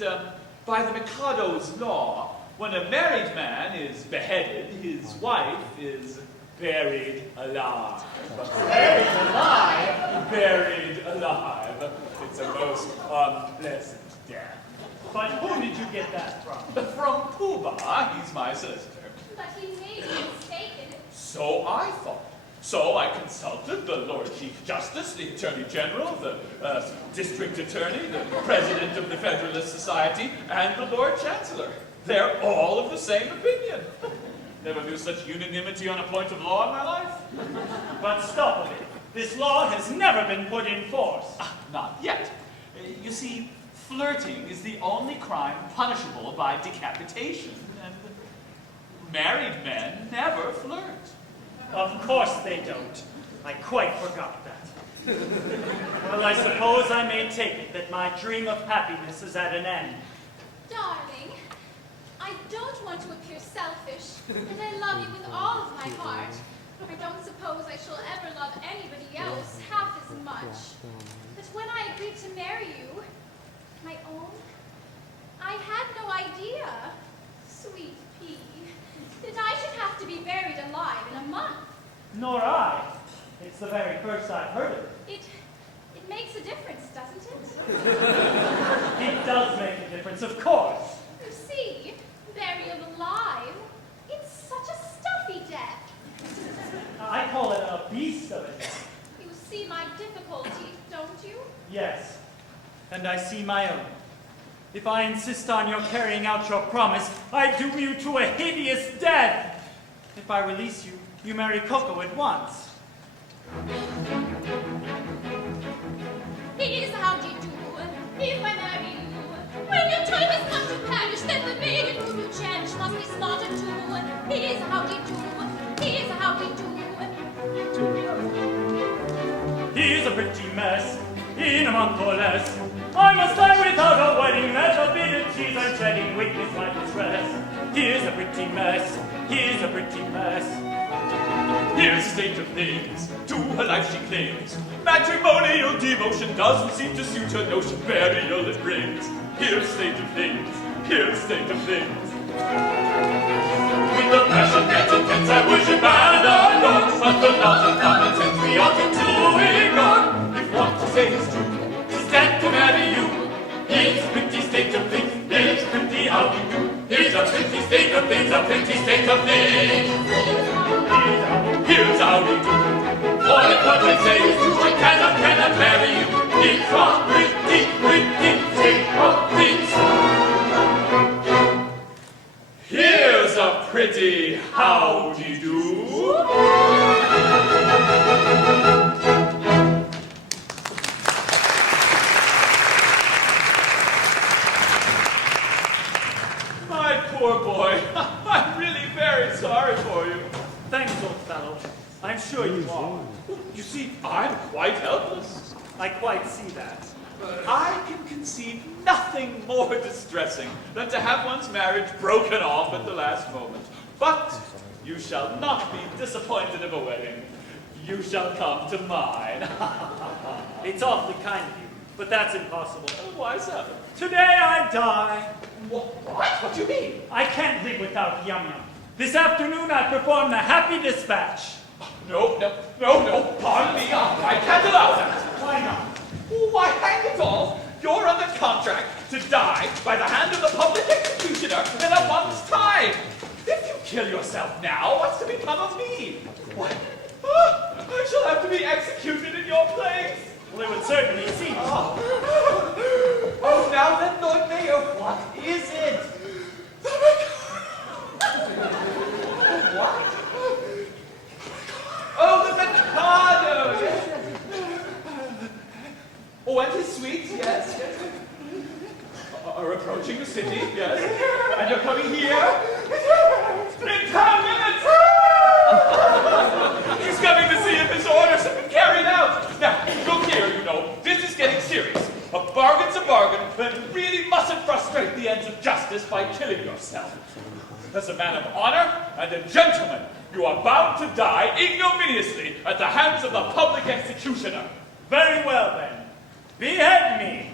by the Mikado's law, when a married man is beheaded, his wife is buried alive. Buried alive? Buried alive. It's a most unpleasant death. But who did you get that from? From Pooh-Bah, he's my solicitor. But he may be mistaken. So I thought. So I consulted the Lord Chief Justice, the Attorney General, the District Attorney, the President of the Federalist Society, and the Lord Chancellor. They're all of the same opinion. Never knew such unanimity on a point of law in my life. But stop a bit. This law has never been put in force. Not yet. You see, flirting is the only crime punishable by decapitation, and married men never flirt. Of course they don't. I quite forgot that. Well, I suppose I may take it that my dream of happiness is at an end. Darling, I don't want to appear selfish, and I love you with all of my heart. I don't suppose I shall ever love anybody else half as much. But when I agreed to marry you, my own, I had no idea, sweet pea, that I should have to be buried alive in a month. Nor I. It's the very first I've heard of it. It makes a difference, doesn't it? It does make a difference, of course. You see, burial alive, it's such a stuffy death. I call it a beast of a death. You see my difficulty, don't you? Yes, and I see my own. If I insist on your carrying out your promise, I doom you to a hideous death. If I release you, you marry Coco at once. Here's how do you do, if I marry you. When your time has come to perish, then the maiden whom you cherish must be slaughtered too. Here's how do you do, here's how do you do. He's a pretty mess, in a month or less. I must die without a wedding, that the bitter tears I'm shedding witness my distress. Here's a pretty mess, here's a pretty mess. Here's the state of things, to her life she clings. Matrimonial devotion doesn't seem to suit her notion, burial it brings. Here's the state of things, here's the state of things. With the passion that's intense, I wish it bad or not, but the laws of common sense we ought to ignore. If what you say is true, she's dead to marry you. Here's a pretty state of things, here's pretty how we do. Here's a pretty state of things, a pretty state of things. Here's how we do. For if what I say is true, I cannot marry you. It's a pretty state of things. Here's a pretty howdy-do. My poor boy, I'm really very sorry for you. Thanks, old fellow. I'm sure you are. You see, I'm quite helpless. I quite see that. I can conceive nothing more distressing than to have one's marriage broken off at the last moment. But you shall not be disappointed of a wedding. You shall come to mine. It's awfully kind of you, but that's impossible. Why so? Today I die. What? What do you mean? I can't live without Yum Yum. This afternoon I perform the Happy Dispatch. No, pardon me, I can't allow that. Why not? Why, hang it all, you're under contract to die by the hand of the public executioner in a month's time. If you kill yourself now, what's to become of me? What? I shall have to be executed in your place. Well, it would certainly seem. Oh, now then, Lord Mayor, what is it? What? Oh, the Mikado! Yes. Oh, and his suite, yes. Are approaching the city, yes. And you're coming here? In 10 minutes! He's coming to see if his orders have been carried out. Now, look here, you know, this is getting serious. A bargain's a bargain, and really mustn't frustrate the ends of justice by killing yourself. As a man of honor and a gentleman, you are bound to die ignominiously at the hands of the public executioner. Very well, then. Behead me.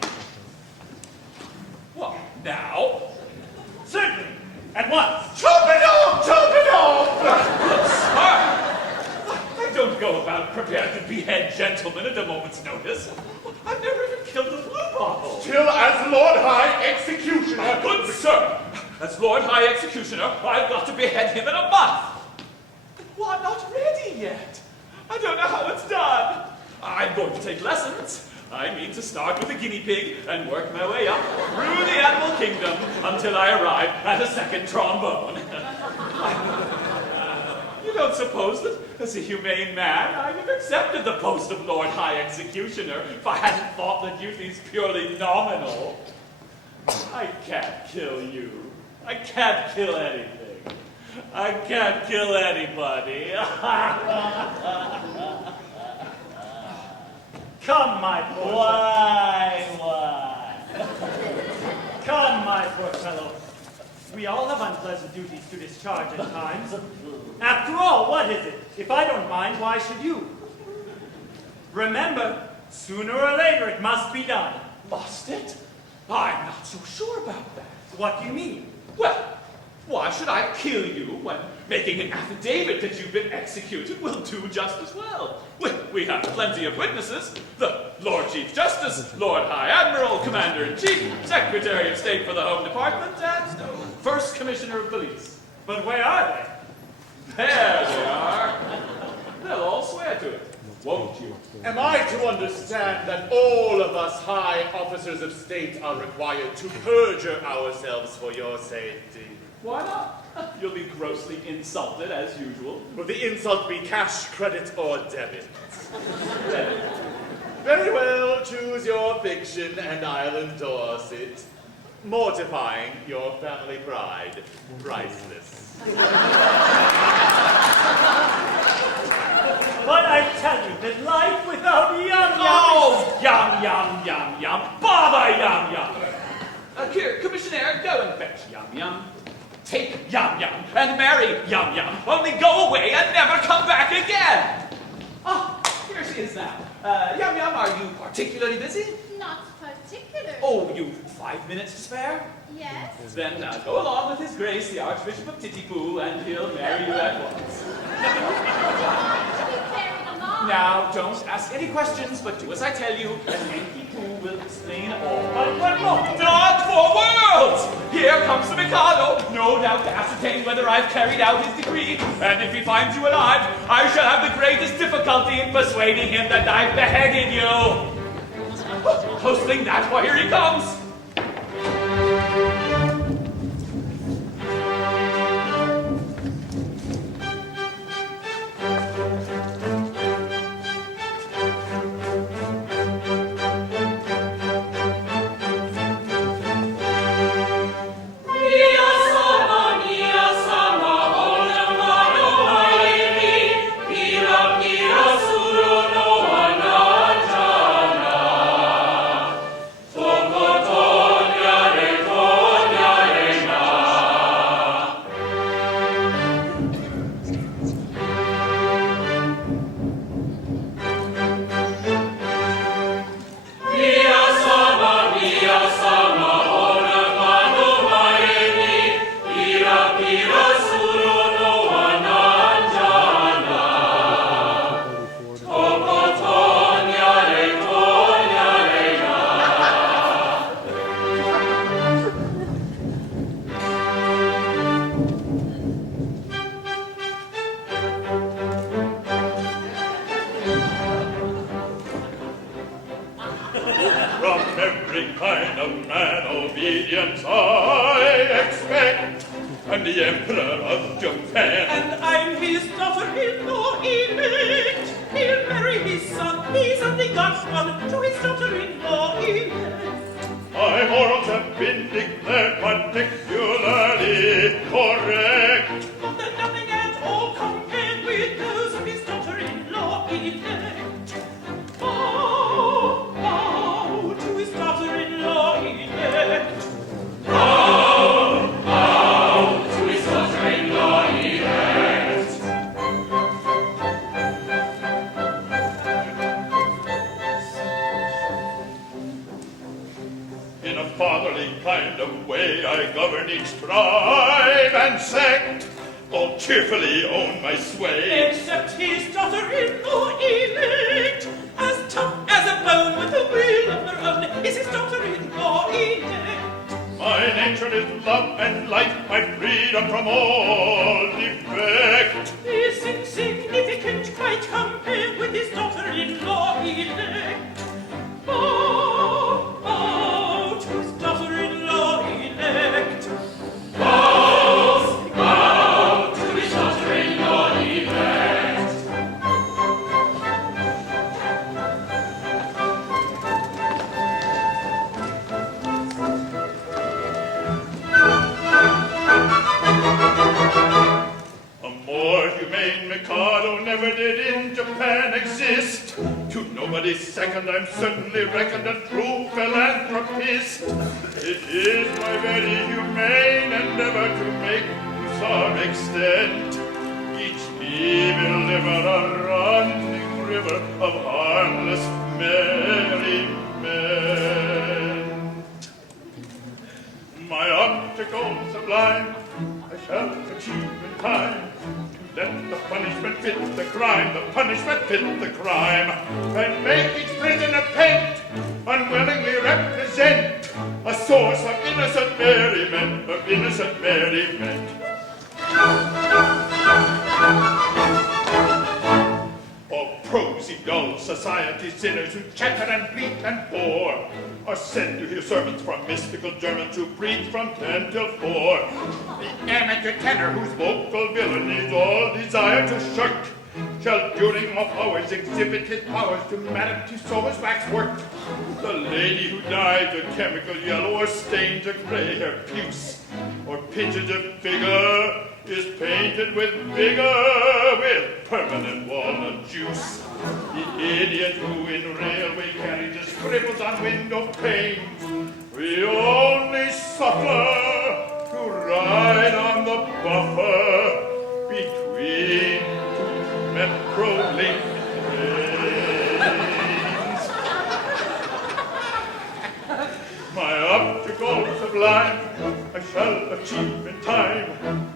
What, now? Certainly. At once. Chop it off! Chop it off! Sir, I don't go about prepared to behead gentlemen at a moment's notice. I've never even killed a bluebottle. Still, as Lord High Executioner. Good sir, as Lord High Executioner, I've got to behead him in a month. Well, I'm not ready yet. I don't know how it's done. I'm going to take lessons. I mean to start with a guinea pig and work my way up through the animal kingdom until I arrive at a second trombone. You don't suppose that, as a humane man, I'd have accepted the post of Lord High Executioner if I hadn't thought the duties purely nominal? I can't kill you. I can't kill anything. I can't kill anybody. Come, my poor Why? Come, my poor fellow. We all have unpleasant duties to discharge at times. After all, what is it? If I don't mind, why should you? Remember, sooner or later it must be done. Must it? I'm not so sure about that. What do you mean? Well, why should I kill you when making an affidavit that you've been executed will do just as well? We have plenty of witnesses. The Lord Chief Justice, Lord High Admiral, Commander-in-Chief, Secretary of State for the Home Department, and First Commissioner of Police. But where are they? There they are. They'll all swear to it, won't you? Am I to understand that all of us high officers of state are required to perjure ourselves for your safety? Why not? You'll be grossly insulted, as usual. Will the insult be cash, credit, or debit? Very well, choose your fiction and I'll endorse it. Mortifying your family pride. Priceless. But I tell you that life without yum-yum Oh, yum, yum, yum, yum. Bother yum, yum. Here, Commissioner, go and fetch yum, yum. Take yum, yum, and marry yum, yum. Only go away and never come back again. Ah, here she is now. Yum, yum, are you particularly busy? Not particular. Oh, you've 5 minutes to spare? Yes. Then go along with His Grace, the Archbishop of Titipu, and he'll marry you at once. To be carried along. Now, don't ask any questions, but do as I tell you, and Yankee Poo will explain all. But no! Not for worlds! Here comes the Mikado, no doubt to ascertain whether I've carried out his decree, and if he finds you alive, I shall have the greatest difficulty in persuading him that I've beheaded you. Hostling that, why here he comes! From every kind of man obedience I expect, and the Emperor of Japan. And I'm his daughter-in-law elect. He'll marry his son, he's only got one, to his daughter-in-law elect. My morals have been declared particularly correct. But they're nothing at all compared with those of his daughter-in-law elect. Bow to his daughter-in-law elect. Bow to his daughter-in-law elect. In a fatherly kind of way I govern each tribe and sect, all cheerfully own my sway. Except his daughter-in-law elect. As tough as a bone with a will of their own is his daughter-in-law elect. My nature is love and life, my freedom from all defect. Is insignificant quite compared with his daughter-in-law elect. Bow to his daughter-in-law elect. Bow to his daughter-in-law elect. Mikado never did in Japan exist. To nobody's second, I'm certainly reckoned a true philanthropist. It is my very humane endeavor to make to some extent each evil liver a running river of harmless merriment. My optical sublime I shall achieve in time. Let the punishment fit the crime, the punishment fit the crime, and make each prisoner pent, unwillingly represent a source of innocent merriment, of innocent merriment. All prosy, dull society sinners who chatter and bleat and bore are sent to hear sermons from mystical Germans who preach from 10 till 4. The amateur tenor whose vocal villainies all desire to shirk shall during off hours exhibit his powers to Madame Tussauds waxwork. The lady who dyes a chemical yellow or stains a gray hair puce or pinches a figure is painted with vigor with permanent walnut juice. The idiot who in railway carriages scribbles on window panes, we only suffer to ride on the buffer between two Metro-Link trains. My optical sublime I shall achieve in time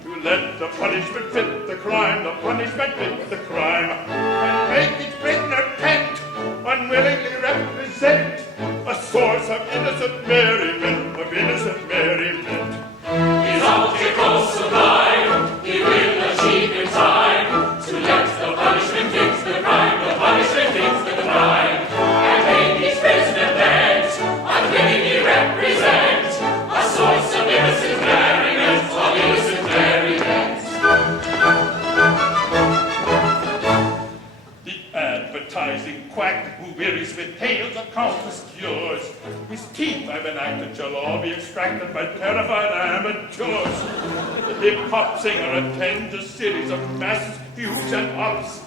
to let the punishment fit the crime, the punishment fit the crime, and make each prisoner pent, unwillingly represent a source of innocent merriment, of innocent merriment. His optical sublime, he will achieve in time to let the punishment fit the crime, the punishment fit the crime, and make each prisoner pent, unwillingly represent a source of innocent merriment, of innocent merriment. The advertising quack who wearies with tales of countless cures, his teeth I've enacted shall all be extracted by terrified amateurs. The hip-hop singer attends a series of masses, fugues, and ops.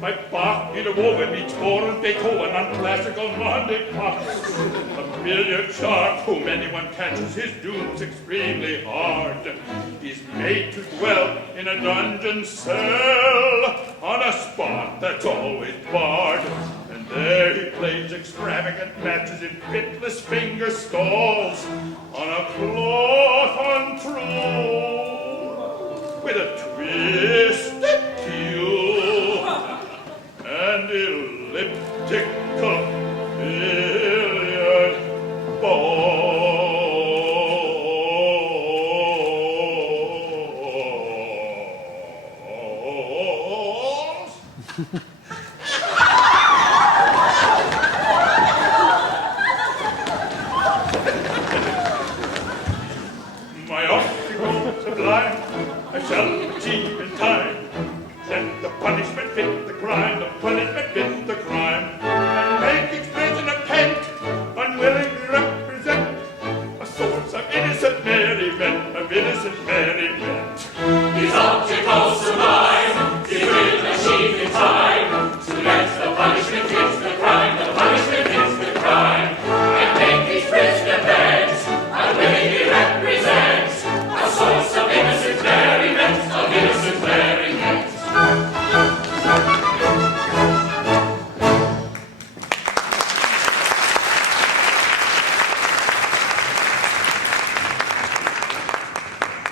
My Bach interwoven meets Moore and Beethoven on classical Monday pops. A billiard shark whom anyone catches his doom's extremely hard. He's made to dwell in a dungeon cell on a spot that's always barred. And there he plays extravagant matches in pitless finger stalls on a cloth untrue with a twisted tune and elliptical billiard balls. My optical sublime I shall achieve in time. Let the punishment fit the crime, the punishment fit the crime, and make each prisoner pent, unwillingly represent a source of innocent merriment, of innocent merriment. His optical sublime, he will achieve in time to let the punishment fit the crime, the punishment fit the crime, and make each prisoner pent, unwillingly represent a source of innocent merriment, of innocent merriment.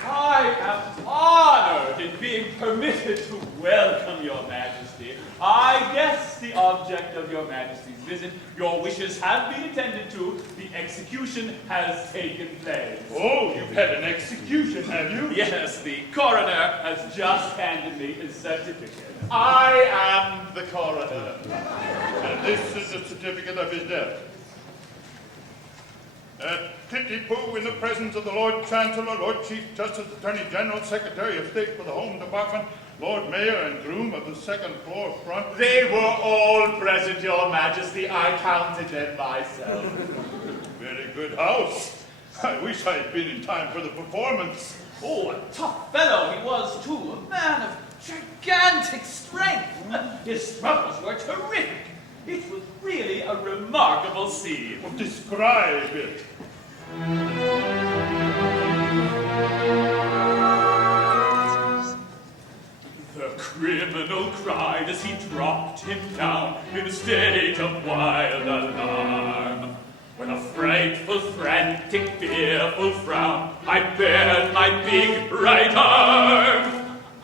I am honored in being permitted to welcome your majesty. I guess the object of your majesty's visit, your wishes have been attended to. The execution has taken place. Oh, you've had an execution, have you? Yes, the coroner has just handed me his certificate. I am the coroner. And this is the certificate of his death. Titty-poo in the presence of the Lord Chancellor, Lord Chief Justice, Attorney General, Secretary of State for the Home Department, Lord Mayor and groom of the second floor front. They were all present, Your Majesty. I counted them myself. Very good house. I wish I had been in time for the performance. Oh, a tough fellow he was, too. A man of gigantic strength. His struggles were terrific. It was really a remarkable scene. Describe it. The criminal cried as he dropped him down in a state of wild alarm. With a frightful, frantic, fearful frown, I bared my big right arm.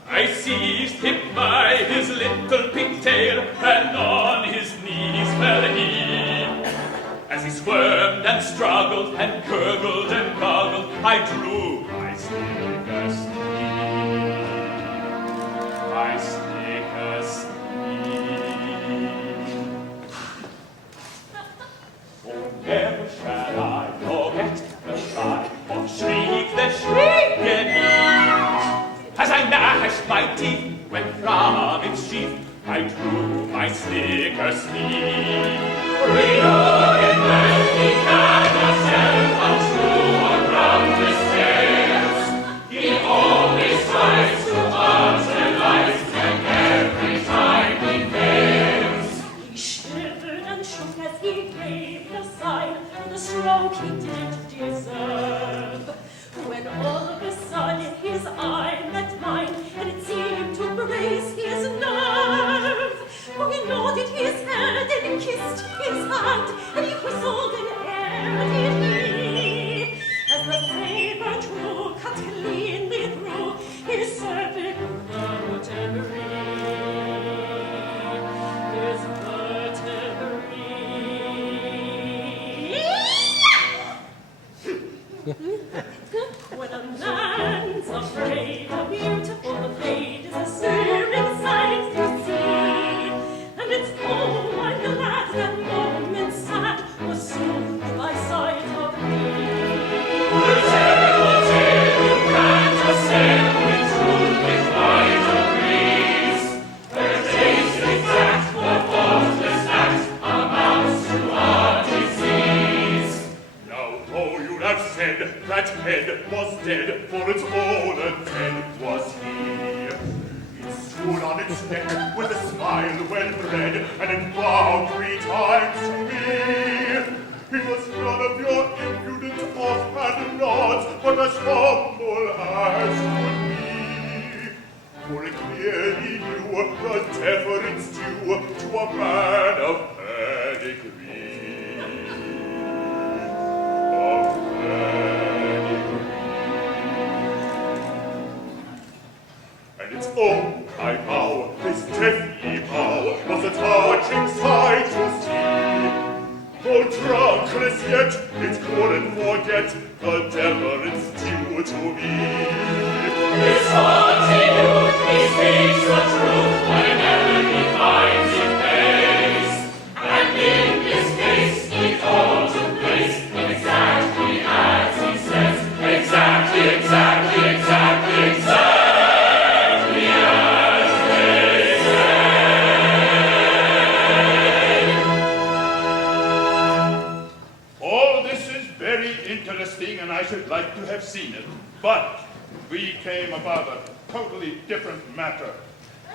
I seized him by his little pigtail, and on his knees fell he. As he squirmed and struggled and gurgled and goggled, I drew my sneaker steed. My sneaker steed. Oh, never shall I forget the cry or shriek that shrieked me. As I gnashed my teeth, when from its sheath I drew my sneaker steed. Reload it when he can himself untrue or round the stairs. He always tries to martyrize, and every time he fails. He shivered and shook as he gave the sign, the stroke he didn't deserve. When all of a sudden his eye met mine, and it seemed to brace his nerve. For he nodded his head and kissed his hand, and he whistled and air did he. As the saber drew, cut cleanly through his cervical vertebrae. His vertebrae. When a man's afraid, a beautiful maid is a serving sight to see. And it's oh, I'm glad that moment sad was soothed by sight of me. The terrible tale you can't assail with truth which might agrees. Their taste exact for faultless acts amounts to a disease. Now, though you'd have said that head was dead, for its owner dead was he. It stood on its neck with a smile well-bred, and it bowed 3 times to me. It was none of your impudent offhand nods, but as humble as could be. For it clearly knew the deference due to a man of pedigree. Of pedigree. And its own high bow, this deathly bow, was a touching sight to see. Though drunkless yet, it couldn't forget the deference due to me. His haughty youth, he speaks the truth whenever he finds it pays. And in this case, it all took place exactly as he says. Exactly as they say. All this is very interesting, and I should like to have seen it. But we came about a totally different matter.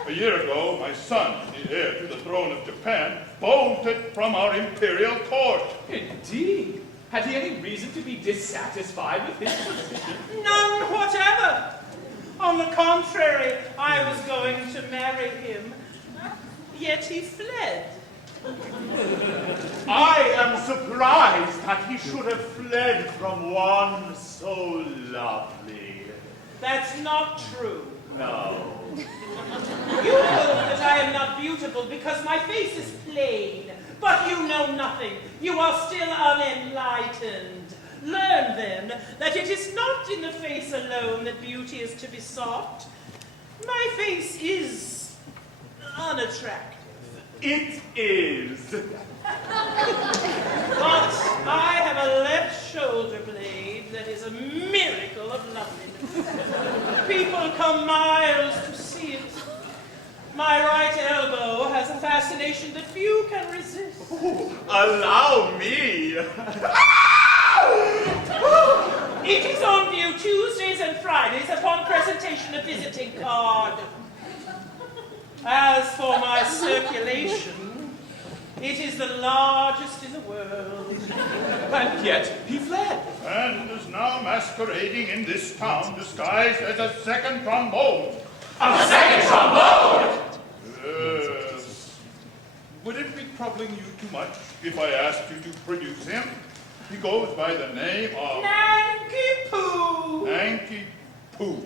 A year ago, my son, the heir to the throne of Japan, bolted from our imperial court. Indeed. Had he any reason to be dissatisfied with his position? None whatever. On the contrary, I was going to marry him. Yet he fled. I am surprised that he should have fled from one so lovely. That's not true. No. You know that I am not beautiful because my face is plain. But you know nothing. You are still unenlightened. Learn, then, that it is not in the face alone that beauty is to be sought. My face is unattractive. It is. But I have a left shoulder blade that is a miracle of loveliness. People come miles to see it. My right elbow has a fascination that few can resist. Allow me. It is on view Tuesdays and Fridays upon presentation of visiting card. As for my circulation, it is the largest in the world. And yet he fled. And is now masquerading in this town disguised as a second trombone. A second trombone! Yes. Would it be troubling you too much if I asked you to produce him? He goes by the name of Nanky Poo! Nanky Poo.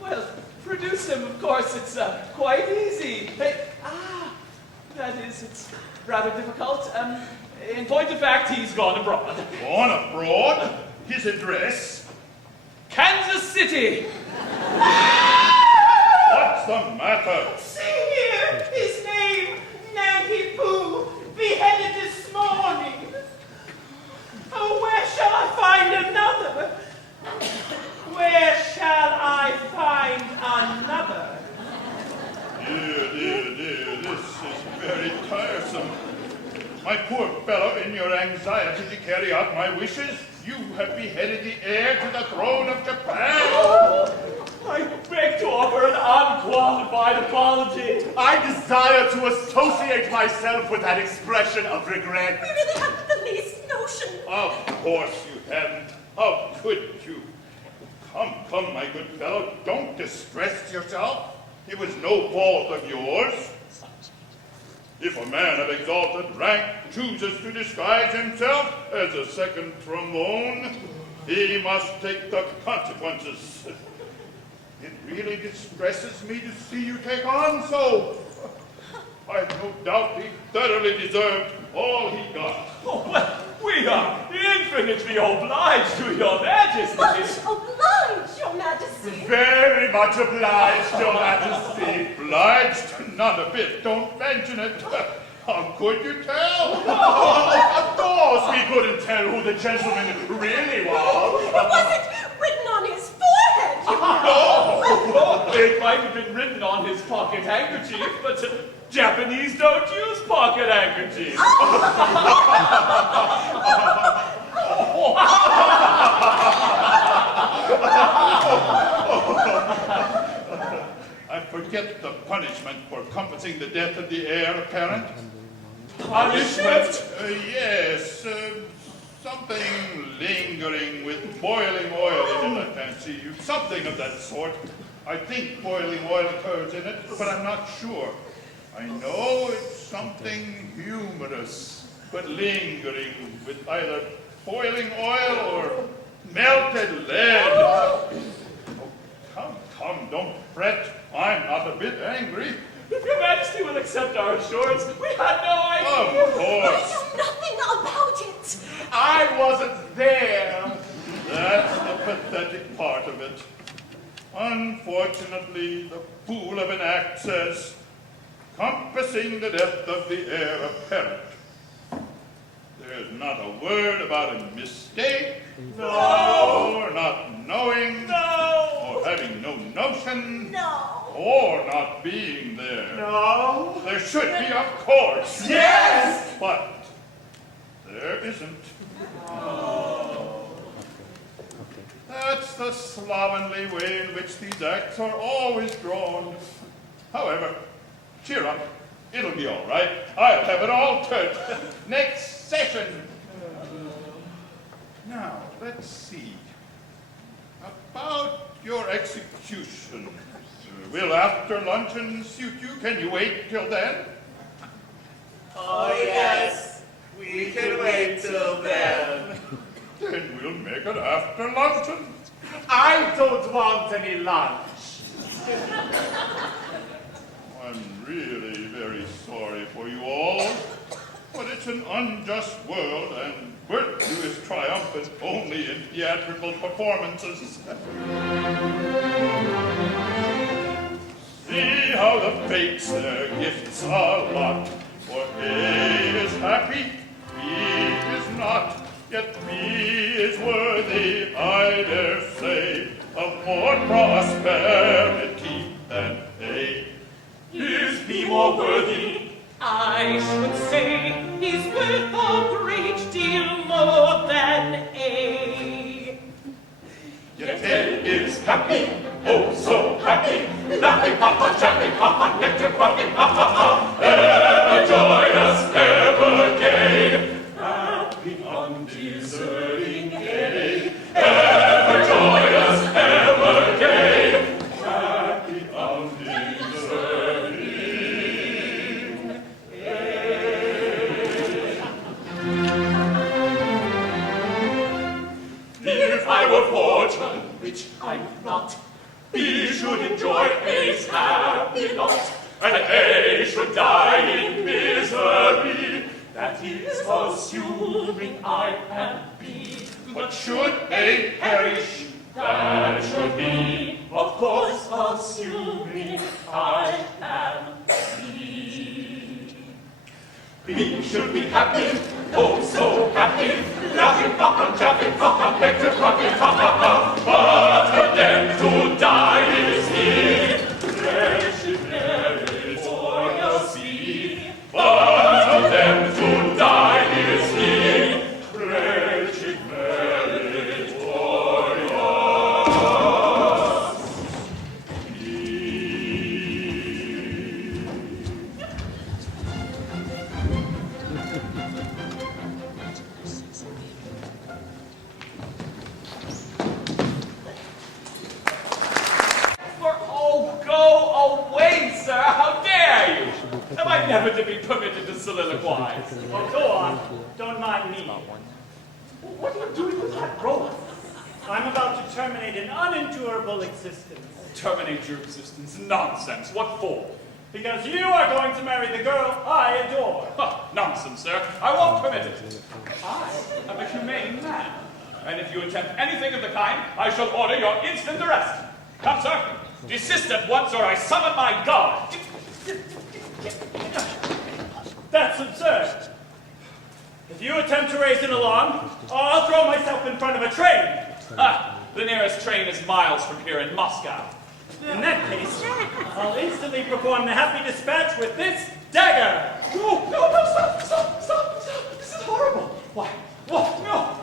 Well, produce him, of course, it's quite easy. That is, it's rather difficult. In point of fact, he's gone abroad. Gone abroad? His address? Kansas City! What's the matter? See here, his name, Nanky Poo, beheaded this morning. Oh, where shall I find another? Where shall I find another? Dear, this is very tiresome. My poor fellow, in your anxiety to carry out my wishes, you have beheaded the heir to the throne of Japan. I beg to offer an unqualified apology. I desire to associate myself with that expression of regret. We really haven't the least notion. Of course you haven't. How could you? Come, my good fellow, don't distress yourself. It was no fault of yours. If a man of exalted rank chooses to disguise himself as a second trombone, he must take the consequences. It really distresses me to see you take on so. I've no doubt he thoroughly deserved all he got. Oh, well, we are infinitely obliged to your majesty. Much obliged, your majesty. Very much obliged, your majesty. Obliged? Not a bit. Don't mention it. How could you tell? Of course we couldn't tell who the gentleman really was. Was it written on his forehead, you know? Oh, it might have been written on his pocket handkerchief, but Japanese don't use pocket handkerchiefs. I forget the punishment for compassing the death of the heir apparent. Punishment? Yes, something lingering with boiling oil in it, I fancy. Something of that sort. I think boiling oil occurs in it, but I'm not sure. I know it's something humorous, but lingering with either boiling oil or melted lead. Oh, come, don't fret. I'm not a bit angry. If your majesty will accept our assurance, we had no idea. Of course. I knew nothing about it. I wasn't there. That's the pathetic part of it. Unfortunately, the fool of an act says, compassing the death of the heir apparent. There's not a word about a mistake, or not knowing, or having no notion, or not being there. No. There should be, of course. Yes. But there isn't. That's the slovenly way in which these acts are always drawn. However, cheer up. It'll be all right. I'll have it altered. Next session. Now, let's see. About your execution. Will after luncheon suit you? Can you wait till then? Oh, yes. We can wait till then. Then we'll make it after luncheon. I don't want any lunch. I'm really very sorry for you all, but it's an unjust world, and virtue is triumphant only in theatrical performances. See how the fates their gifts allot, for A is happy, B is not, yet B is worthy, I dare say, of more prosperity than A. Is he more worthy? I should say he's worth a great deal more than A. happy, oh so happy, laughing, papa, chapping, papa, nectar, puffing, papa, papa, ever joyous, ever gay, happy, undeserving gay, ever joyous, ever gay, happy, undeserving If I were fortune, which I'm not, he should enjoy A's happy lot, and A should die in misery. That is assuming I am B. But should A perish, that should be, of course, assuming I am B. B should be happy, oh so happy, laughing, papa, chapping, papa, nectar, puffing, papa, but condemned to die is he. Wretched meritorious he, but condemned to die is he. Wretched meritorious he. Go away, sir! How dare you! Am I never to be permitted to soliloquize? Well, go on. Don't mind me. What are you doing with that rope? I'm about to terminate an unendurable existence. Terminate your existence. Nonsense. What for? Because you are going to marry the girl I adore. Nonsense, sir. I won't permit it. I am a humane man. And if you attempt anything of the kind, I shall order your instant arrest. Come, sir. Desist at once, or I summon my guard. That's absurd. If you attempt to raise an alarm, I'll throw myself in front of a train. The nearest train is miles from here in Moscow. In that case, I'll instantly perform the happy dispatch with this dagger. No, stop. This is horrible. Why? What? No.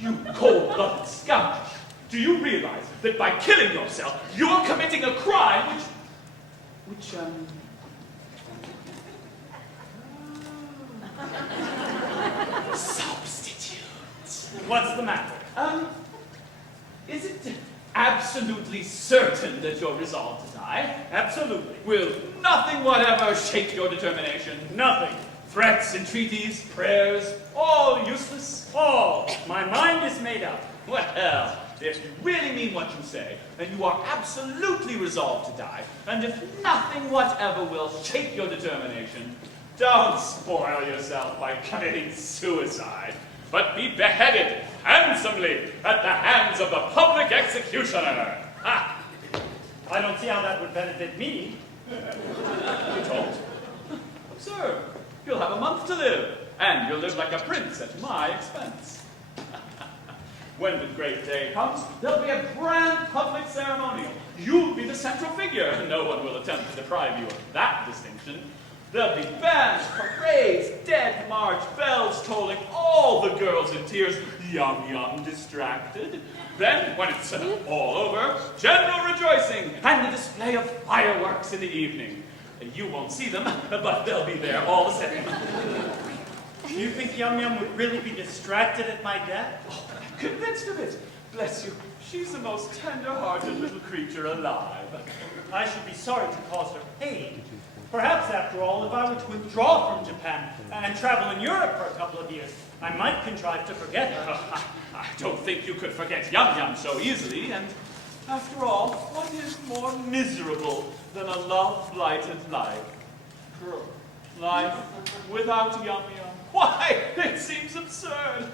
You cold-blooded scoundrel. Do you realize that by killing yourself, you're committing a crime which substitute. What's the matter? Is it absolutely certain that you're resolved to die? Absolutely. Will nothing whatever shake your determination? Nothing. Threats, entreaties, prayers, all useless? All. My mind is made up. Well, if you really mean what you say, then you are absolutely resolved to die, and if nothing whatever will shake your determination, don't spoil yourself by committing suicide, but be beheaded handsomely at the hands of the public executioner. Ha! I don't see how that would benefit me. You don't? Observe, you'll have a month to live, and you'll live like a prince at my expense. When the great day comes, there'll be a grand public ceremonial. You'll be the central figure, and no one will attempt to deprive you of that distinction. There'll be bands, parades, dead march, bells tolling, all the girls in tears, young, distracted. Then, when it's all over, general rejoicing and the display of fireworks in the evening. You won't see them, but they'll be there all the same. Do you think Yum Yum would really be distracted at my death? Convinced of it. Bless you. She's the most tender-hearted little creature alive. I should be sorry to cause her pain. Perhaps, after all, if I were to withdraw from Japan and travel in Europe for a couple of years, I might contrive to forget her. I don't think you could forget Yum Yum so easily, and after all, what is more miserable than a love-blighted life? Life without Yum Yum. Why, it seems absurd.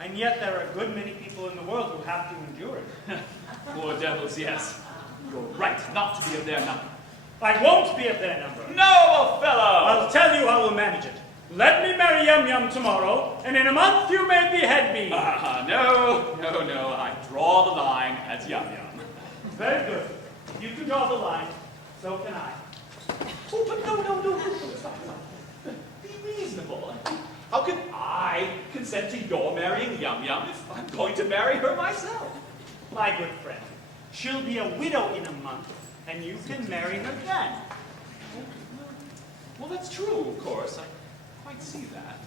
And yet there are a good many people in the world who have to endure it. Poor devils, yes. You're right not to be of their number. I won't be of their number. No, Othello! I'll tell you how we'll manage it. Let me marry Yum Yum tomorrow, and in a month you may behead me. No. I draw the line at Yum Yum. Very good. You can draw the line. So can I. Oh, but no. Stop. Be reasonable. How can I consent to your marrying Yum Yum if I'm going to marry her myself? My good friend, She'll be a widow in a month, and you can marry her then. Well, that's true, of course. I quite see that.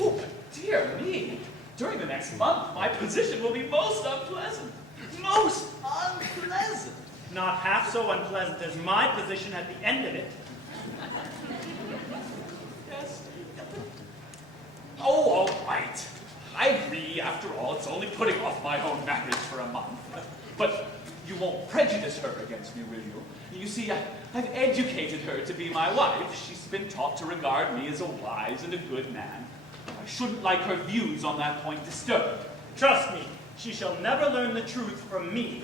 Oh, but dear me. During the next month, my position will be most unpleasant. Most unpleasant. Not half so unpleasant as my position at the end of it. Yes. Oh, all right. I agree. After all, it's only putting off my own marriage for a month. But you won't prejudice her against me, will you? You see, I've educated her to be my wife. She's been taught to regard me as a wise and a good man. I shouldn't like her views on that point disturbed. Trust me, she shall never learn the truth from me.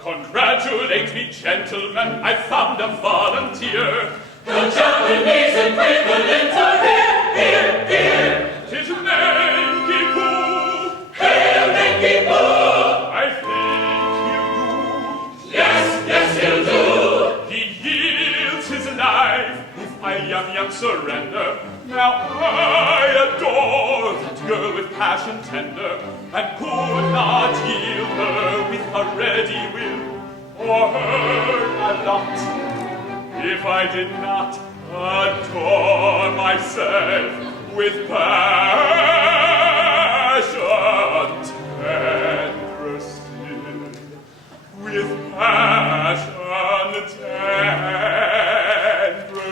Congratulate me, gentlemen, I found a volunteer. The Japanese equivalent of here. 'Tis Nenki-Poo. Hail Nenki-Poo. I think he'll do. Yes, he'll do. He yields his life if I young surrender. Now I adore that girl with passion tender, and could not yield her with a ready will, or her a lot, if I did not adore myself with passion tender still, with passion tender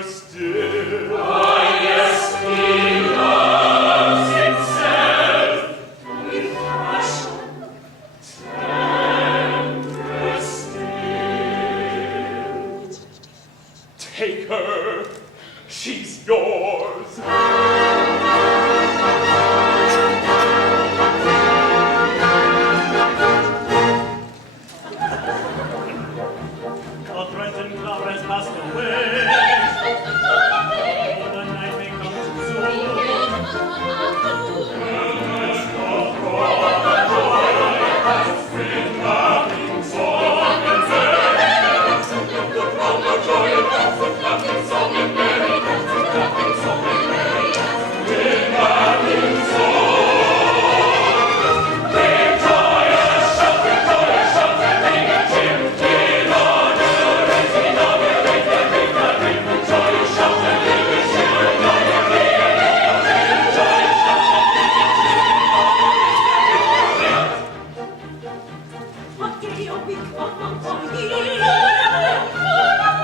still. Oh, yes, he loves himself with passion tender still. Take her, she's yours. The threatened cloud has passed away. Oh, the night may come too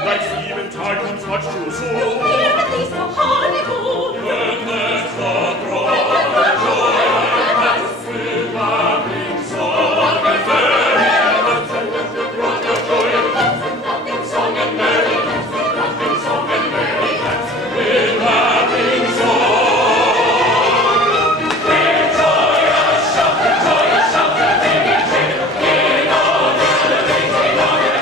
Like eventide comes much too soon. When there's the throng of joy, that's with loving song and merry. Throng of joy, song and merry. Song and merry, that's with loving song. Rejoice, shout, sing and cheer. In honor, in honor,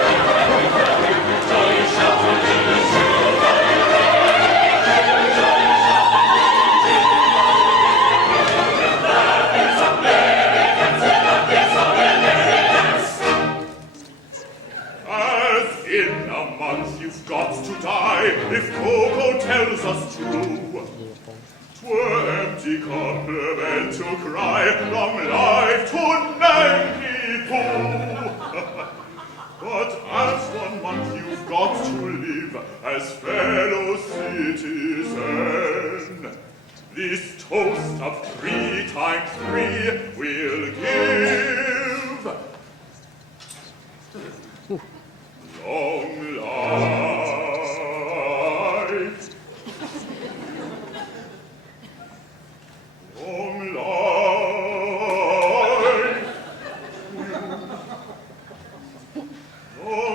rejoice, shout, sing and cheer. Mikado tells us true. 'Twere empty compliment to cry, long life to Nanky-Poo. But as 1 month you've got to live as fellow citizen, this toast of 3 times 3 will give long life. Long life. Long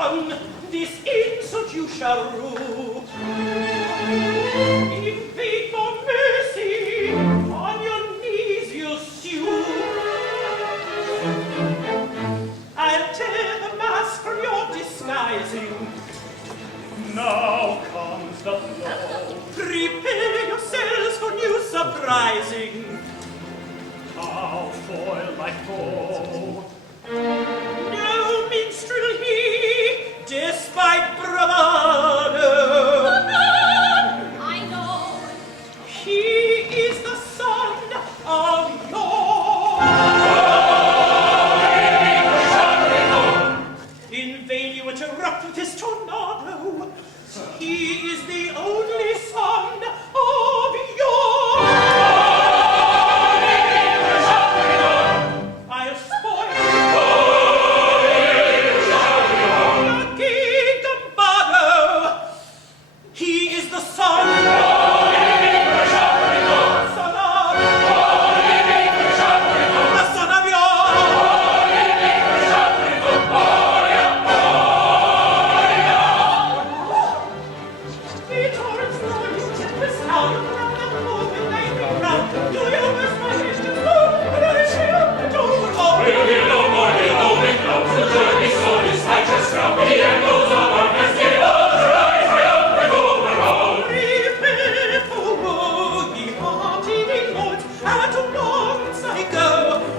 one, this insult you shall rue. In vain for mercy, on your knees you'll sue. I'll tear the mask from your disguising. Now comes the blow. Prepare yourselves for new surprising. I'll foil my foe. No minstrel he, despite bravado. I know. He is the son of your. In vain you interrupt with his tornado. He is the only son of your. I'll spoil the King Gambado. He is the son of the son of your. The torrents flow, you tempest out around the moon with lightning round. Do you miss my distance moon? But I shield to overflow. Will he no more the holding clouds, the journey so his righteous crown, the echoes of our festivals rise high up and go around. Prepare for war, ye hearty lords, at once I go,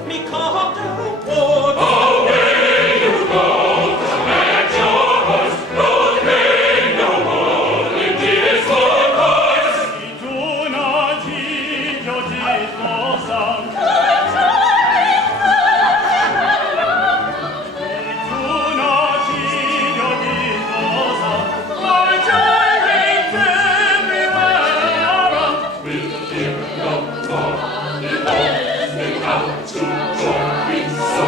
Mikado board. Away you go, let your voice, no pain, no more, indeed it's for cause. I do not heed your dismal sound. Do not heed your dismal sound. My joy reigns everywhere around. Will hear no more, in all they come to join me so,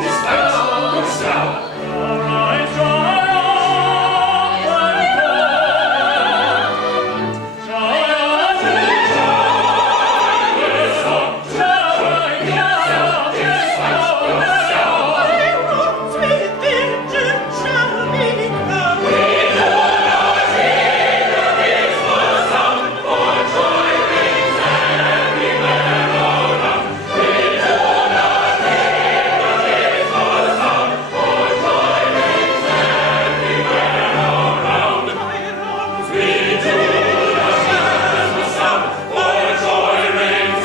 despite your sound. Arise, triumph and triumph. Triumph and My wrongs with vengeance shall be crowned. My wrongs with vengeance shall be crowned. My joy reigns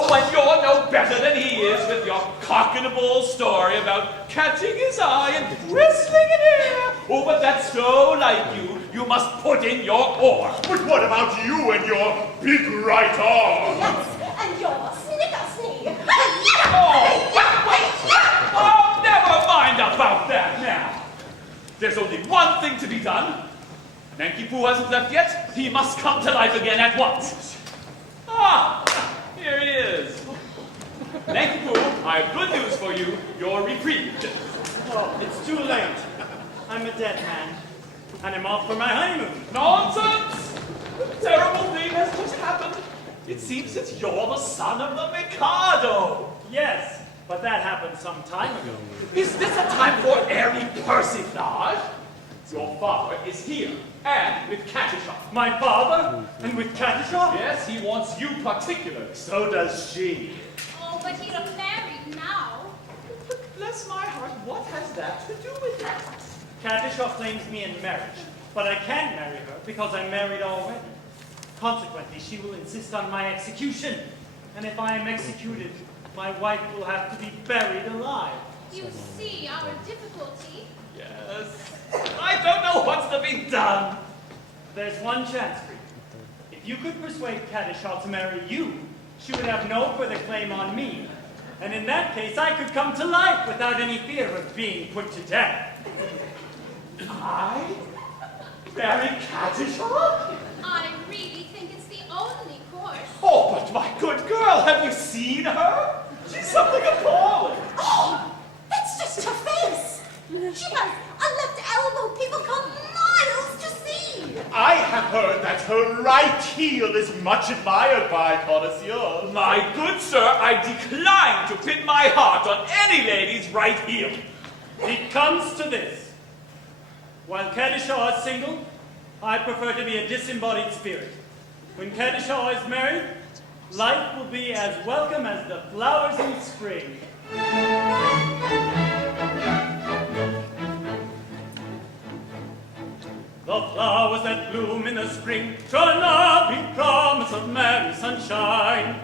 Oh, and you're no better than he is with your cock and a bull story about catching his eye and whistling in air. Oh, but that's so like you. You must put in your oar. But what about you and your big right arm? Yes, and your snickersnee. Oh, never mind about that now. There's only one thing to be done. Nanky Poo hasn't left yet. He must come to life again at once. Ah, here he is. Nanky Poo, I have good news for you. You're reprieved. Oh, it's too late. I'm a dead man, and I'm off for my honeymoon. Nonsense! A terrible thing has just happened. It seems that you're the son of the Mikado. Yes, but that happened some time ago. Is this a time for airy persiflage? Your father is here, and with Katisha. My father? And with Katisha? Yes, he wants you particularly. So does she. Oh, but he's married now. But bless my heart, what has that to do with it? Katisha claims me in marriage, but I can't marry her because I'm married already. Consequently, she will insist on my execution, and if I am executed, my wife will have to be buried alive. You see our difficulty. Yes. I don't know what's to be done. There's one chance for you. If you could persuade Kadisha to marry you, she would have no further claim on me. And in that case, I could come to life without any fear of being put to death. I? Marry Kadisha? I really think it's the only course. Oh, but my good girl, have you seen her? She's something appalling. Oh, that's just her face. She has a left elbow people come miles to see. I have heard that her right heel is much admired by connoisseurs. My good sir, I decline to pin my heart on any lady's right heel. It comes to this. While Kadisha is single, I prefer to be a disembodied spirit. When Kadisha is married, life will be as welcome as the flowers in spring. The flowers that bloom in the spring, tra-la, bring promise of merry sunshine.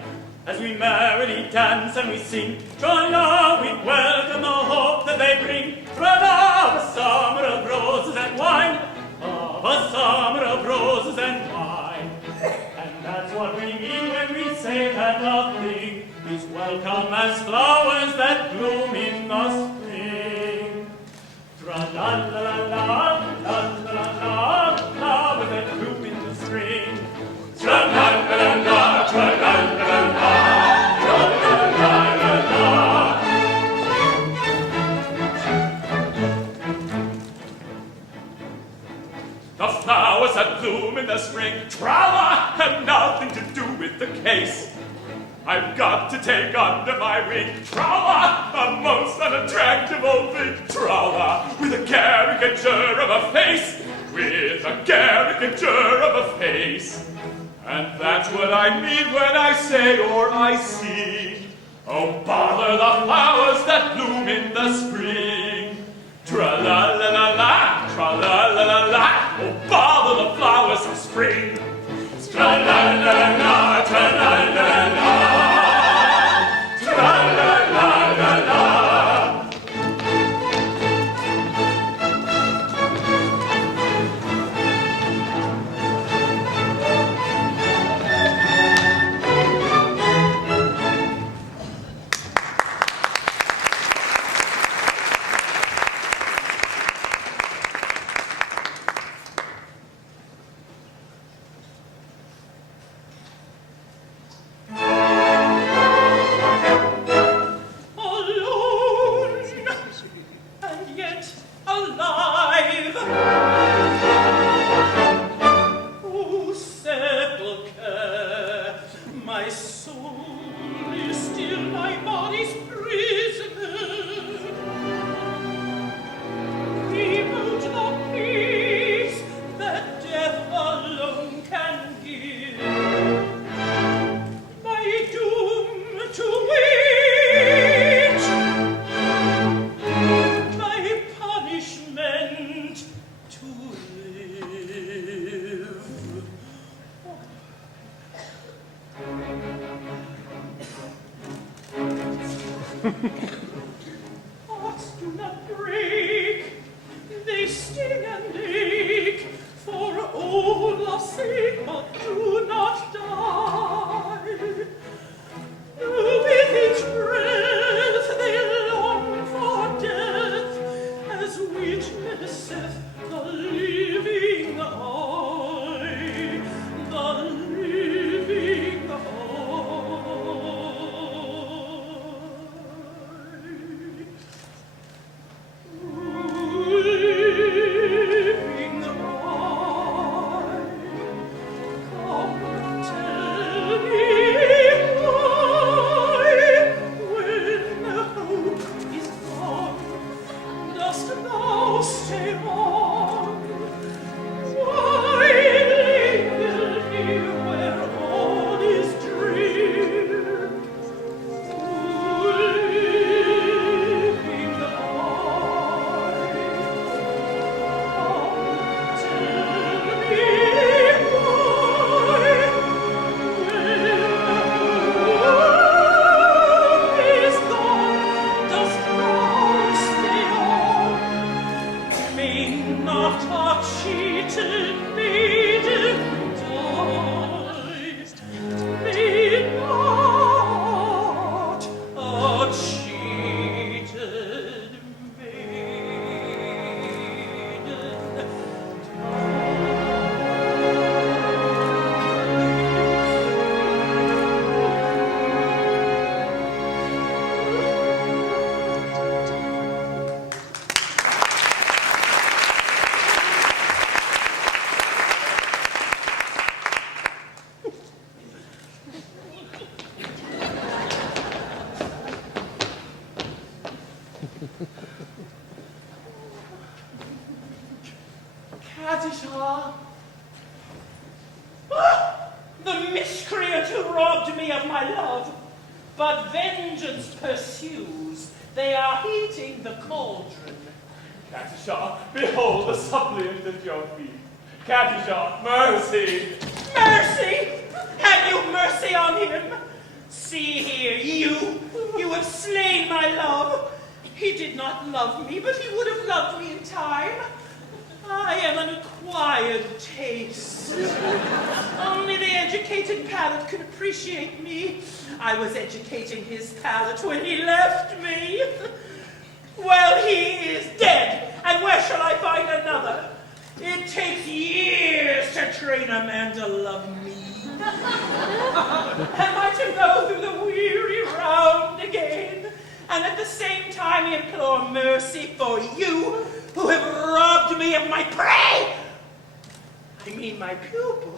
As we merrily dance and we sing, tra-la, we welcome the hope that they bring. Tra-la, a summer of roses and wine, of a summer of roses and wine. And that's what we mean when we say that nothing is welcome as flowers that bloom in the spring. Tra-la-la-la-la, la-la-la-la, flowers that bloom in the spring. Tra-la-la-la-la, tra-la-la-la-la, tra-la-la-la-la. The flowers that bloom in the spring, tra-la, have nothing to do with the case. I've got to take under my wing, tra-la, a most unattractive old thing, tra-la, with a caricature of a face, with a caricature of a face. And that's what I mean when I say or I see, oh, bother the flowers that bloom in the spring. Tra-la-la-la-la, tra-la-la-la-la, oh, bother the flowers of spring. Tra-la-la-la-la, tra-la-la-la-la, tra-la-la-la-la. Hearts do not break, they sting and ache, for old love's sake, but do not die. With each breath they long for death, as witnesseth the living eye, the living eye. Living eye, come tell Katisha! Ah! The miscreant who robbed me of my love. But vengeance pursues. They are heating the cauldron. Katisha, behold the suppliant at your feet. Katisha, mercy! Mercy! Have you mercy on him? See here, you have slain my love. He did not love me, but he would have loved me in time. I am an acquired taste. Only the educated palate can appreciate me. I was educating his palate when he left me. Well, he is dead, and where shall I find another? It takes years to train a man to love me. Am I to go through the weary round again, and at the same time implore mercy for you, who have robbed me of my prey? I mean my pupil.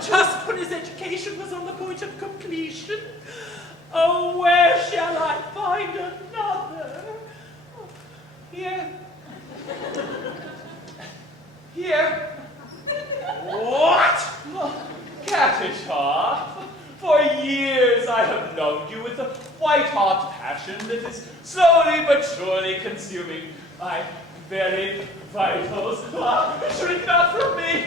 Just when his education was on the point of completion. Oh, where shall I find another? Here. Here. What? Katisha, for years I have loved you with a white-hot passion that is slowly but surely consuming my very vitals. Shrink not from me.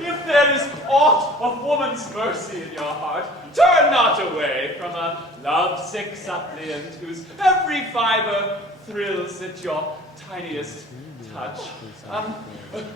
If there is aught of woman's mercy in your heart, turn not away from a lovesick suppliant whose every fiber thrills at your tiniest touch.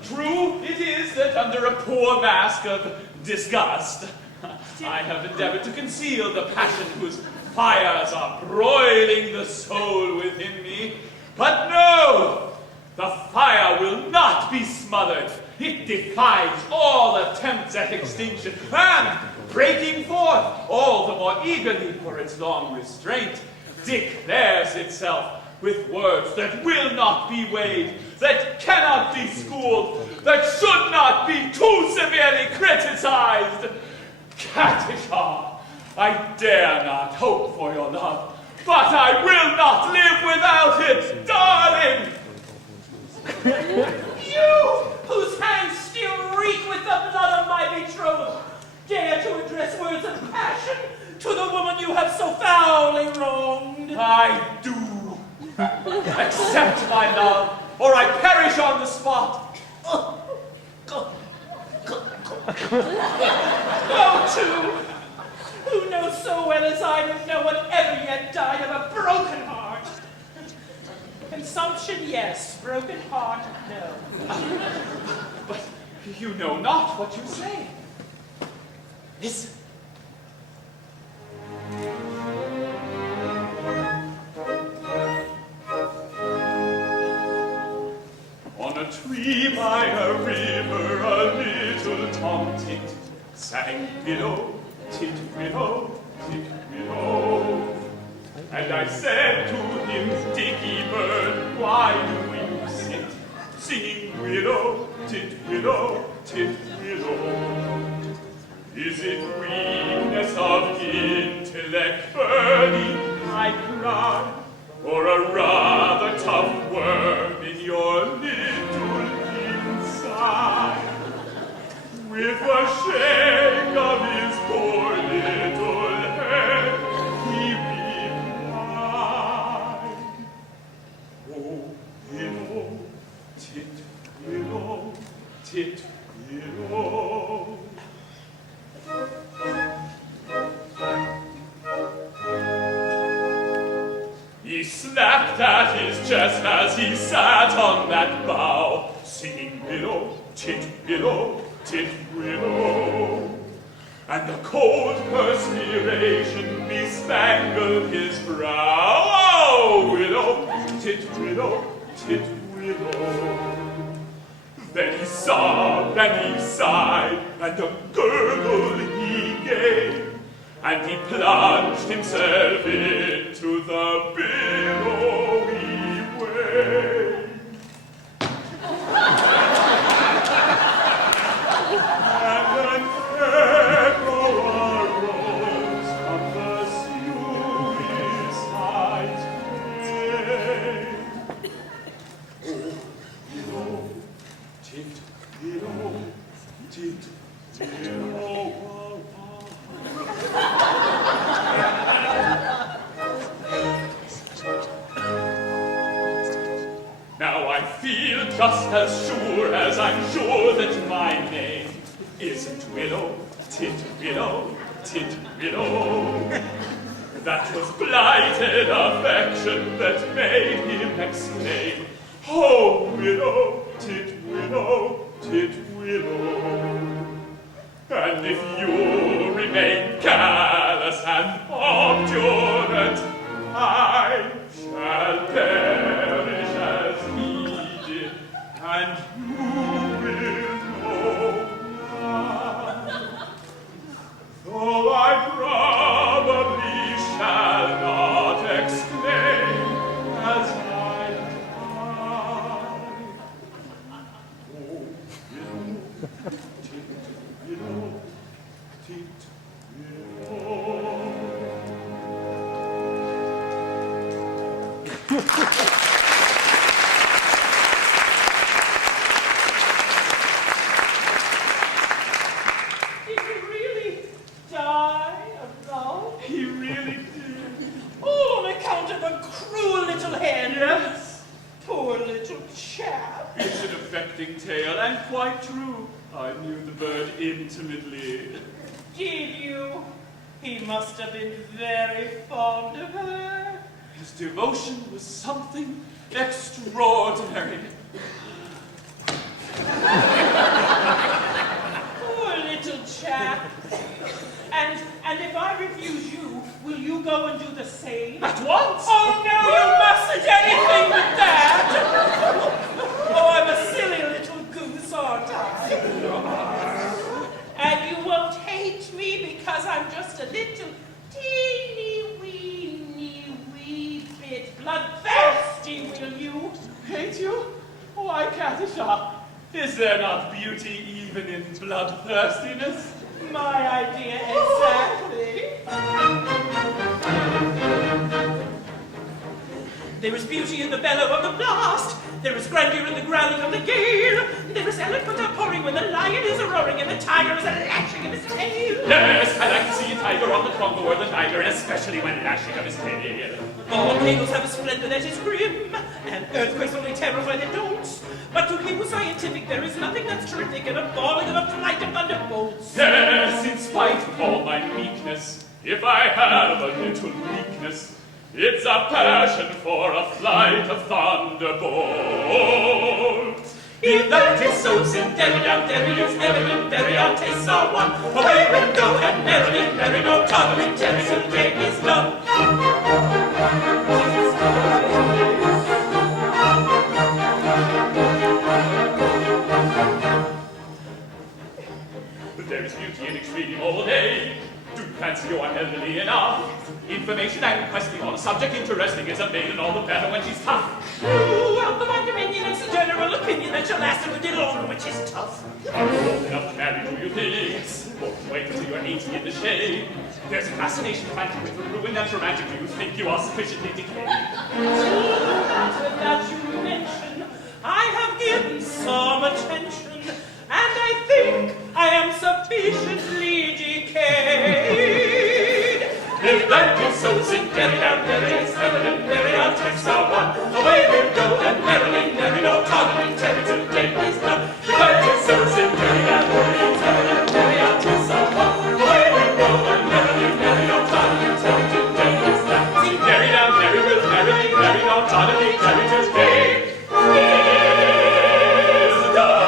True it is that under a poor mask of disgust, I have endeavored to conceal the passion whose fires are broiling the soul within me. But no! The fire will not be smothered. It defies all attempts at extinction, and, breaking forth all the more eagerly for its long restraint, declares itself with words that will not be weighed, that cannot be schooled, that should not be too severely criticized. Katisha, I dare not hope for your love, but I will not live without it, darling! You, whose hands still reek with the blood of my betrothed, dare to address words of passion to the woman you have so foully wronged. I do. Accept my love, or I perish on the spot. Go to, who knows so well as I that no one ever yet died of a broken heart. Consumption, yes. Broken heart, no. But you know not what you say. Listen. On a tree by a river, a little tomtit sang willow, tit willow, tit willow. And I said to him, Dicky bird, why do you sit singing willow, tit willow, tit willow? Is it weakness of intellect, birdie, I cried, or a rather tough worm in your little inside? With a shake of his poor little head, he replied, oh, willow, tit willow, tit willow. He snapped at his chest as he sat on that bough, singing willow, tit willow, tit willow. And the cold perspiration bespangled his brow. Oh, willow, tit willow, tit willow. Then he sobbed and he sighed, and a gurgle he gave, and he plunged himself into the billowy wave. And an echo arose from the suicide just as sure as I'm sure that my name isn't Willow, Titwillow, Titwillow. That was blighted affection that made him exclaim, oh, Willow, Titwillow, Titwillow. And if you remain callous and obdurate, I shall perish as he did, and you will know why. Though I probably shall not exclaim as I die. Oh, Willow, Did he really die of love? He really did. All on account of a cruel little hen? Yes. Poor little chap. It's an affecting tale, and quite true. I knew the bird intimately. Did you? He must have been very fond of her. His devotion was something extraordinary. Poor little chap. And if I refuse you, will you go and do the same? At once! Oh no, you mustn't anything but that! Oh, I'm a silly little goose, aren't I? And you won't hate me because I'm just a little teeny wee bit bloodthirsty, will you? Hate you? Why, Katisha, is there not beauty even in bloodthirstiness? My idea exactly. There is beauty in the bellow of the blast. There is grandeur in the growling of the gale. There is eloquent outpouring when the lion is roaring and the tiger is lashing of his tail. Yes, I like to see a tiger on the Congo or the Niger, and especially when lashing of his tail. Volcanoes have a splendor that is grim, and earthquakes only terrify the don'ts. But to people scientific, there is nothing that's terrific in a falling of a flight of thunderbolts. Yes, in spite of all my meekness, if I have a little weakness, it's a passion for a flight of thunderbolts. If that is so, sing derry down, derry is Evelyn, derry on tastes are one. Away we go, and merrily, merry no toddling, terry till day is done. But there is beauty in extreme all day. Do you fancy you are elderly enough? Information and questing on a subject interesting is a maiden all the better when she's tough. Ooh, out of my dominion, it's a general opinion that she'll last a good deal longer when she's tough. Old enough to marry, do you think? Won't wait until you're 80 in the shade. There's a fascination frantic with the ruin that's romantic. Do you think you are sufficiently decayed? That you mention, I have given some attention, and I think I am sufficiently decayed. If that is so, sing derry down, derry is Evelyn, derry our texts are one. Away we'll go, and merrily, merry no toddling, terry till day is done. If that is so, sing derry down, derry is Evelyn, derry our texts are one. Away we'll go, and merrily, merry no toddling, terry till day is done. Sing derry down, derry will merrily, merry no toddling, terry till day is done.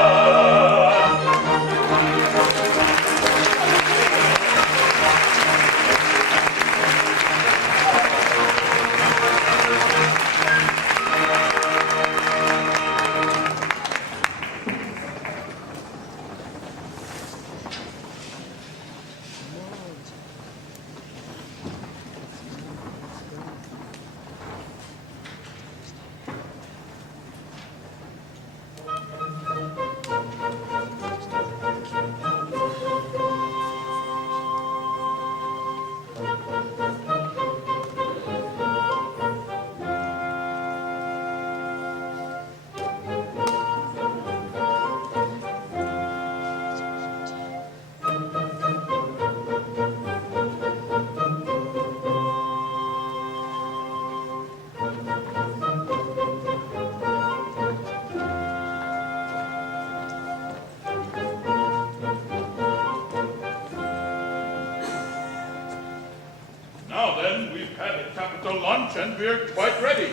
lunch and we're quite ready.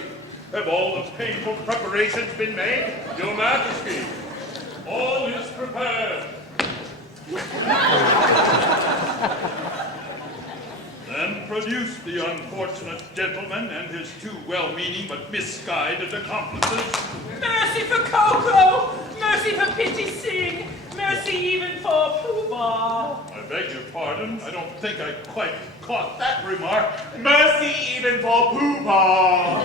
Have all the painful preparations been made? Your Majesty, all is prepared. Then produce the unfortunate gentleman and his two well-meaning but misguided accomplices. Mercy for Coco! Mercy for Pitty Sing! Mercy even for Pooh-Bah! I beg your pardon. I don't think I quite caught that remark. Mercy even for Pooh-Bah!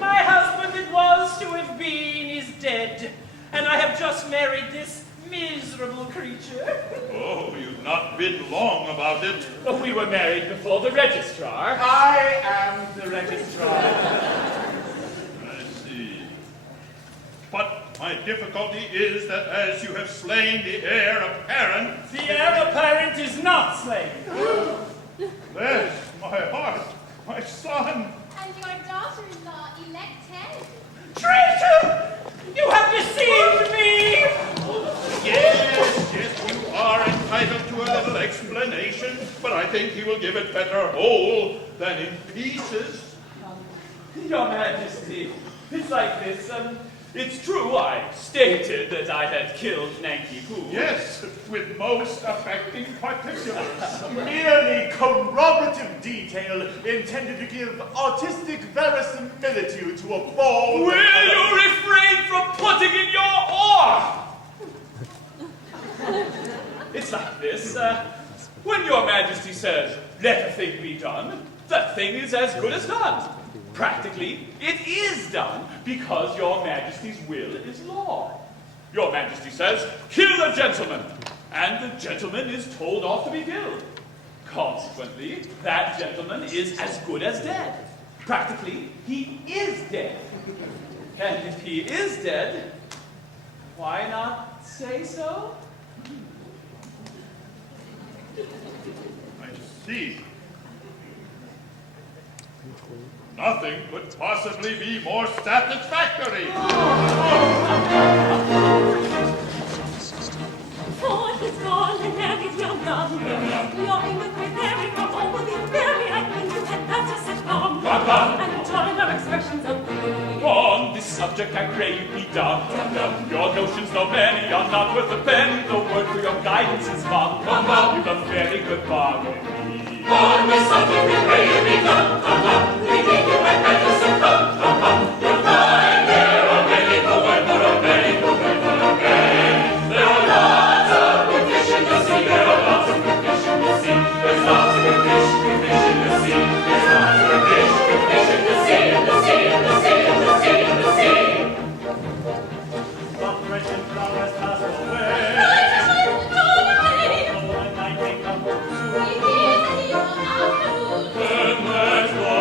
My husband it was to have been is dead, and I have just married this miserable creature. Oh, you've not been long about it. But we were married before the registrar. I am the registrar. I see. But my difficulty is that as you have slain the heir apparent... The heir apparent is not slain. Bless my heart, my son. And your daughter-in-law elected. Traitor! You have deceived me! Yes, you are entitled to a little explanation, but I think he will give it better whole than in pieces. Your Majesty, it's like this. It's true, I stated that I had killed Nanky Poo. Yes, with most affecting particulars. Merely corroborative detail intended to give artistic verisimilitude to a bald... Will you refrain from putting in your oar? It's like this. When your Majesty says, let a thing be done, that thing is as good as done. Practically, it is done because your Majesty's will is law. Your Majesty says, kill a gentleman, and the gentleman is told off to be killed. Consequently, that gentleman is as good as dead. Practically, he is dead. And if he is dead, why not say so? I see. Nothing could possibly be more satisfactory. For he's gone and now he's young done. Your England preparing for all will be very I think you had better sit calm. And join our expressions of On this subject I pray you be dumb. Your notions, though many, are not worth a penny. The word for your guidance is mum. You've a very good bargain. On this subject we pray you be dumb. We think you had better succumb. You'll find there are many who went for a penny, who went for a penny. There are lots of good fish in the sea. There are lots of good fish in the sea. There's lots of good fish in the sea. There's lots of good fish in the sea, in the sea, in the sea, in the sea, in the sea. The wretched flowers pass away. Oh, and I think of When there's no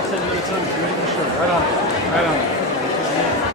10 minutes in. Ready for sure. Right on it. Right on it.